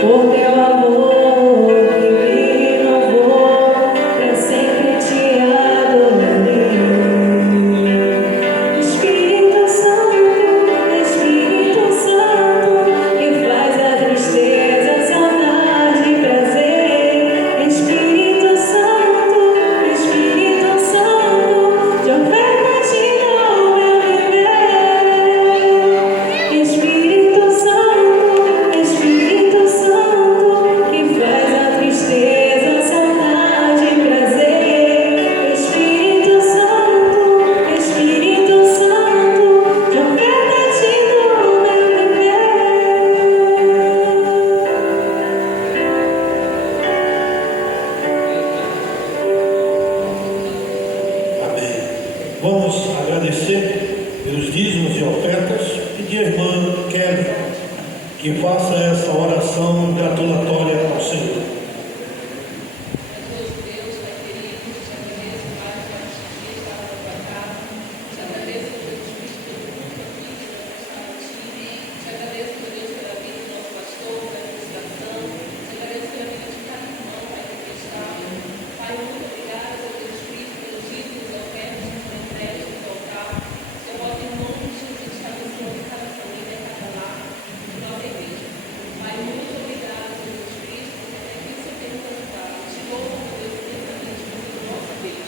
Por teu amor que me renovou, pra sempre te adorarei. Espírito Santo, que faz a tristeza saltar de prazer. Espírito Santo, de oferta-te no meu viver. Espírito Santo, que faz a tristeza saltar de prazer. Espírito Santo, de oferta-te no meu viver. Amém. Vamos agradecer pelos dízimos e ofertas. Pedir à irmã Kelly que faça essa oração gratulatória ao Senhor. Deus, Pai querido, te agradeço mais por este dia, para a tua casa. Te agradeço pelo Espírito que eu nunca fiz, para ti. Te agradeço, meu Deus, pela vida do nosso pastor, pela administração. Te agradeço pela vida de cada irmão, Pai, que aqui está. Pai, muito obrigada, meu Deus Cristo, pelos dízimos e ofertas que foram entregues no teu altar. Eu posso, em nome de Jesus, te abençoando cada família, cada lar, de nossa igreja. Pai, muito obrigada, Jesus Cristo, porque até aqui o Senhor tem nos ajudado. Te louvo, meu Deus, imensamente, por nossa vez. Em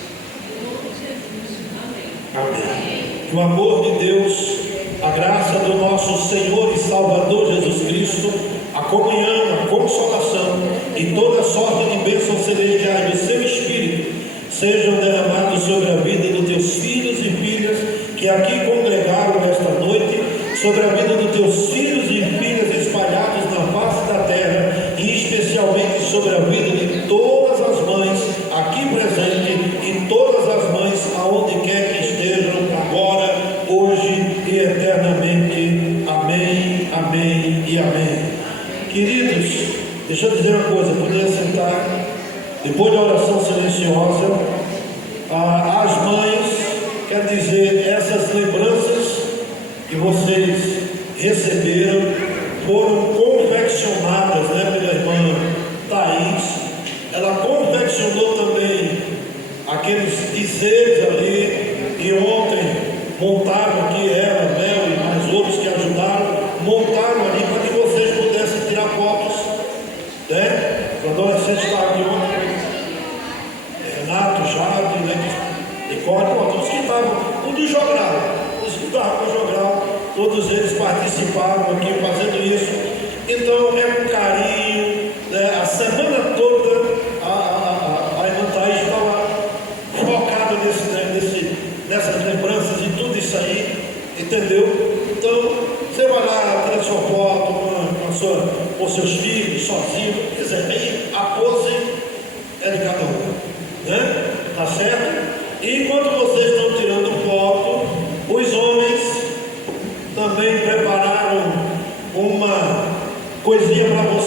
nome de Jesus. Amém. Amém. que o amor de Deus, a graça do nosso Senhor e Salvador Jesus Cristo, a comunhão, a consolação e toda sorte de bênçãos celestiais do seu Espírito sejam derramados sobre a vida dos teus filhos e filhas que aqui congregaram nesta noite, sobre a vida dos teus filhos e filhas espalhados na face da terra, e especialmente sobre a vida de todas as mães aqui presentes e todas as mães aonde quer que estejam, agora, hoje e eternamente. Amém, amém e amém. Queridos, deixa eu dizer uma coisa, podia sentar. Depois da oração silenciosa, as mães, quer dizer, essas lembranças que vocês receberam foram confeccionadas, né, pela irmã Thaís. Ela confeccionou também aqueles dizeres ali, e ontem montaram aqui, ela, Mel e mais outros que ajudaram, montaram ali para que vocês pudessem tirar fotos, né? Os adolescentes estavam aqui ontem, Renato, Jade, né? Nicole, os que estavam, o de Jogral, os que estavam com o Jogral, todos eles participaram aqui fazendo isso. Então é um carinho, né? A semana toda a irmã Thaís estava focada nessas lembranças e tudo isso aí, entendeu? Então você vai lá, tira sua foto com seus filhos, sozinho, quer dizer, aí a pose é de cada um, né? Tá certo? E enquanto vocês estão tirando foto, os homens também prepararam uma coisinha para vocês.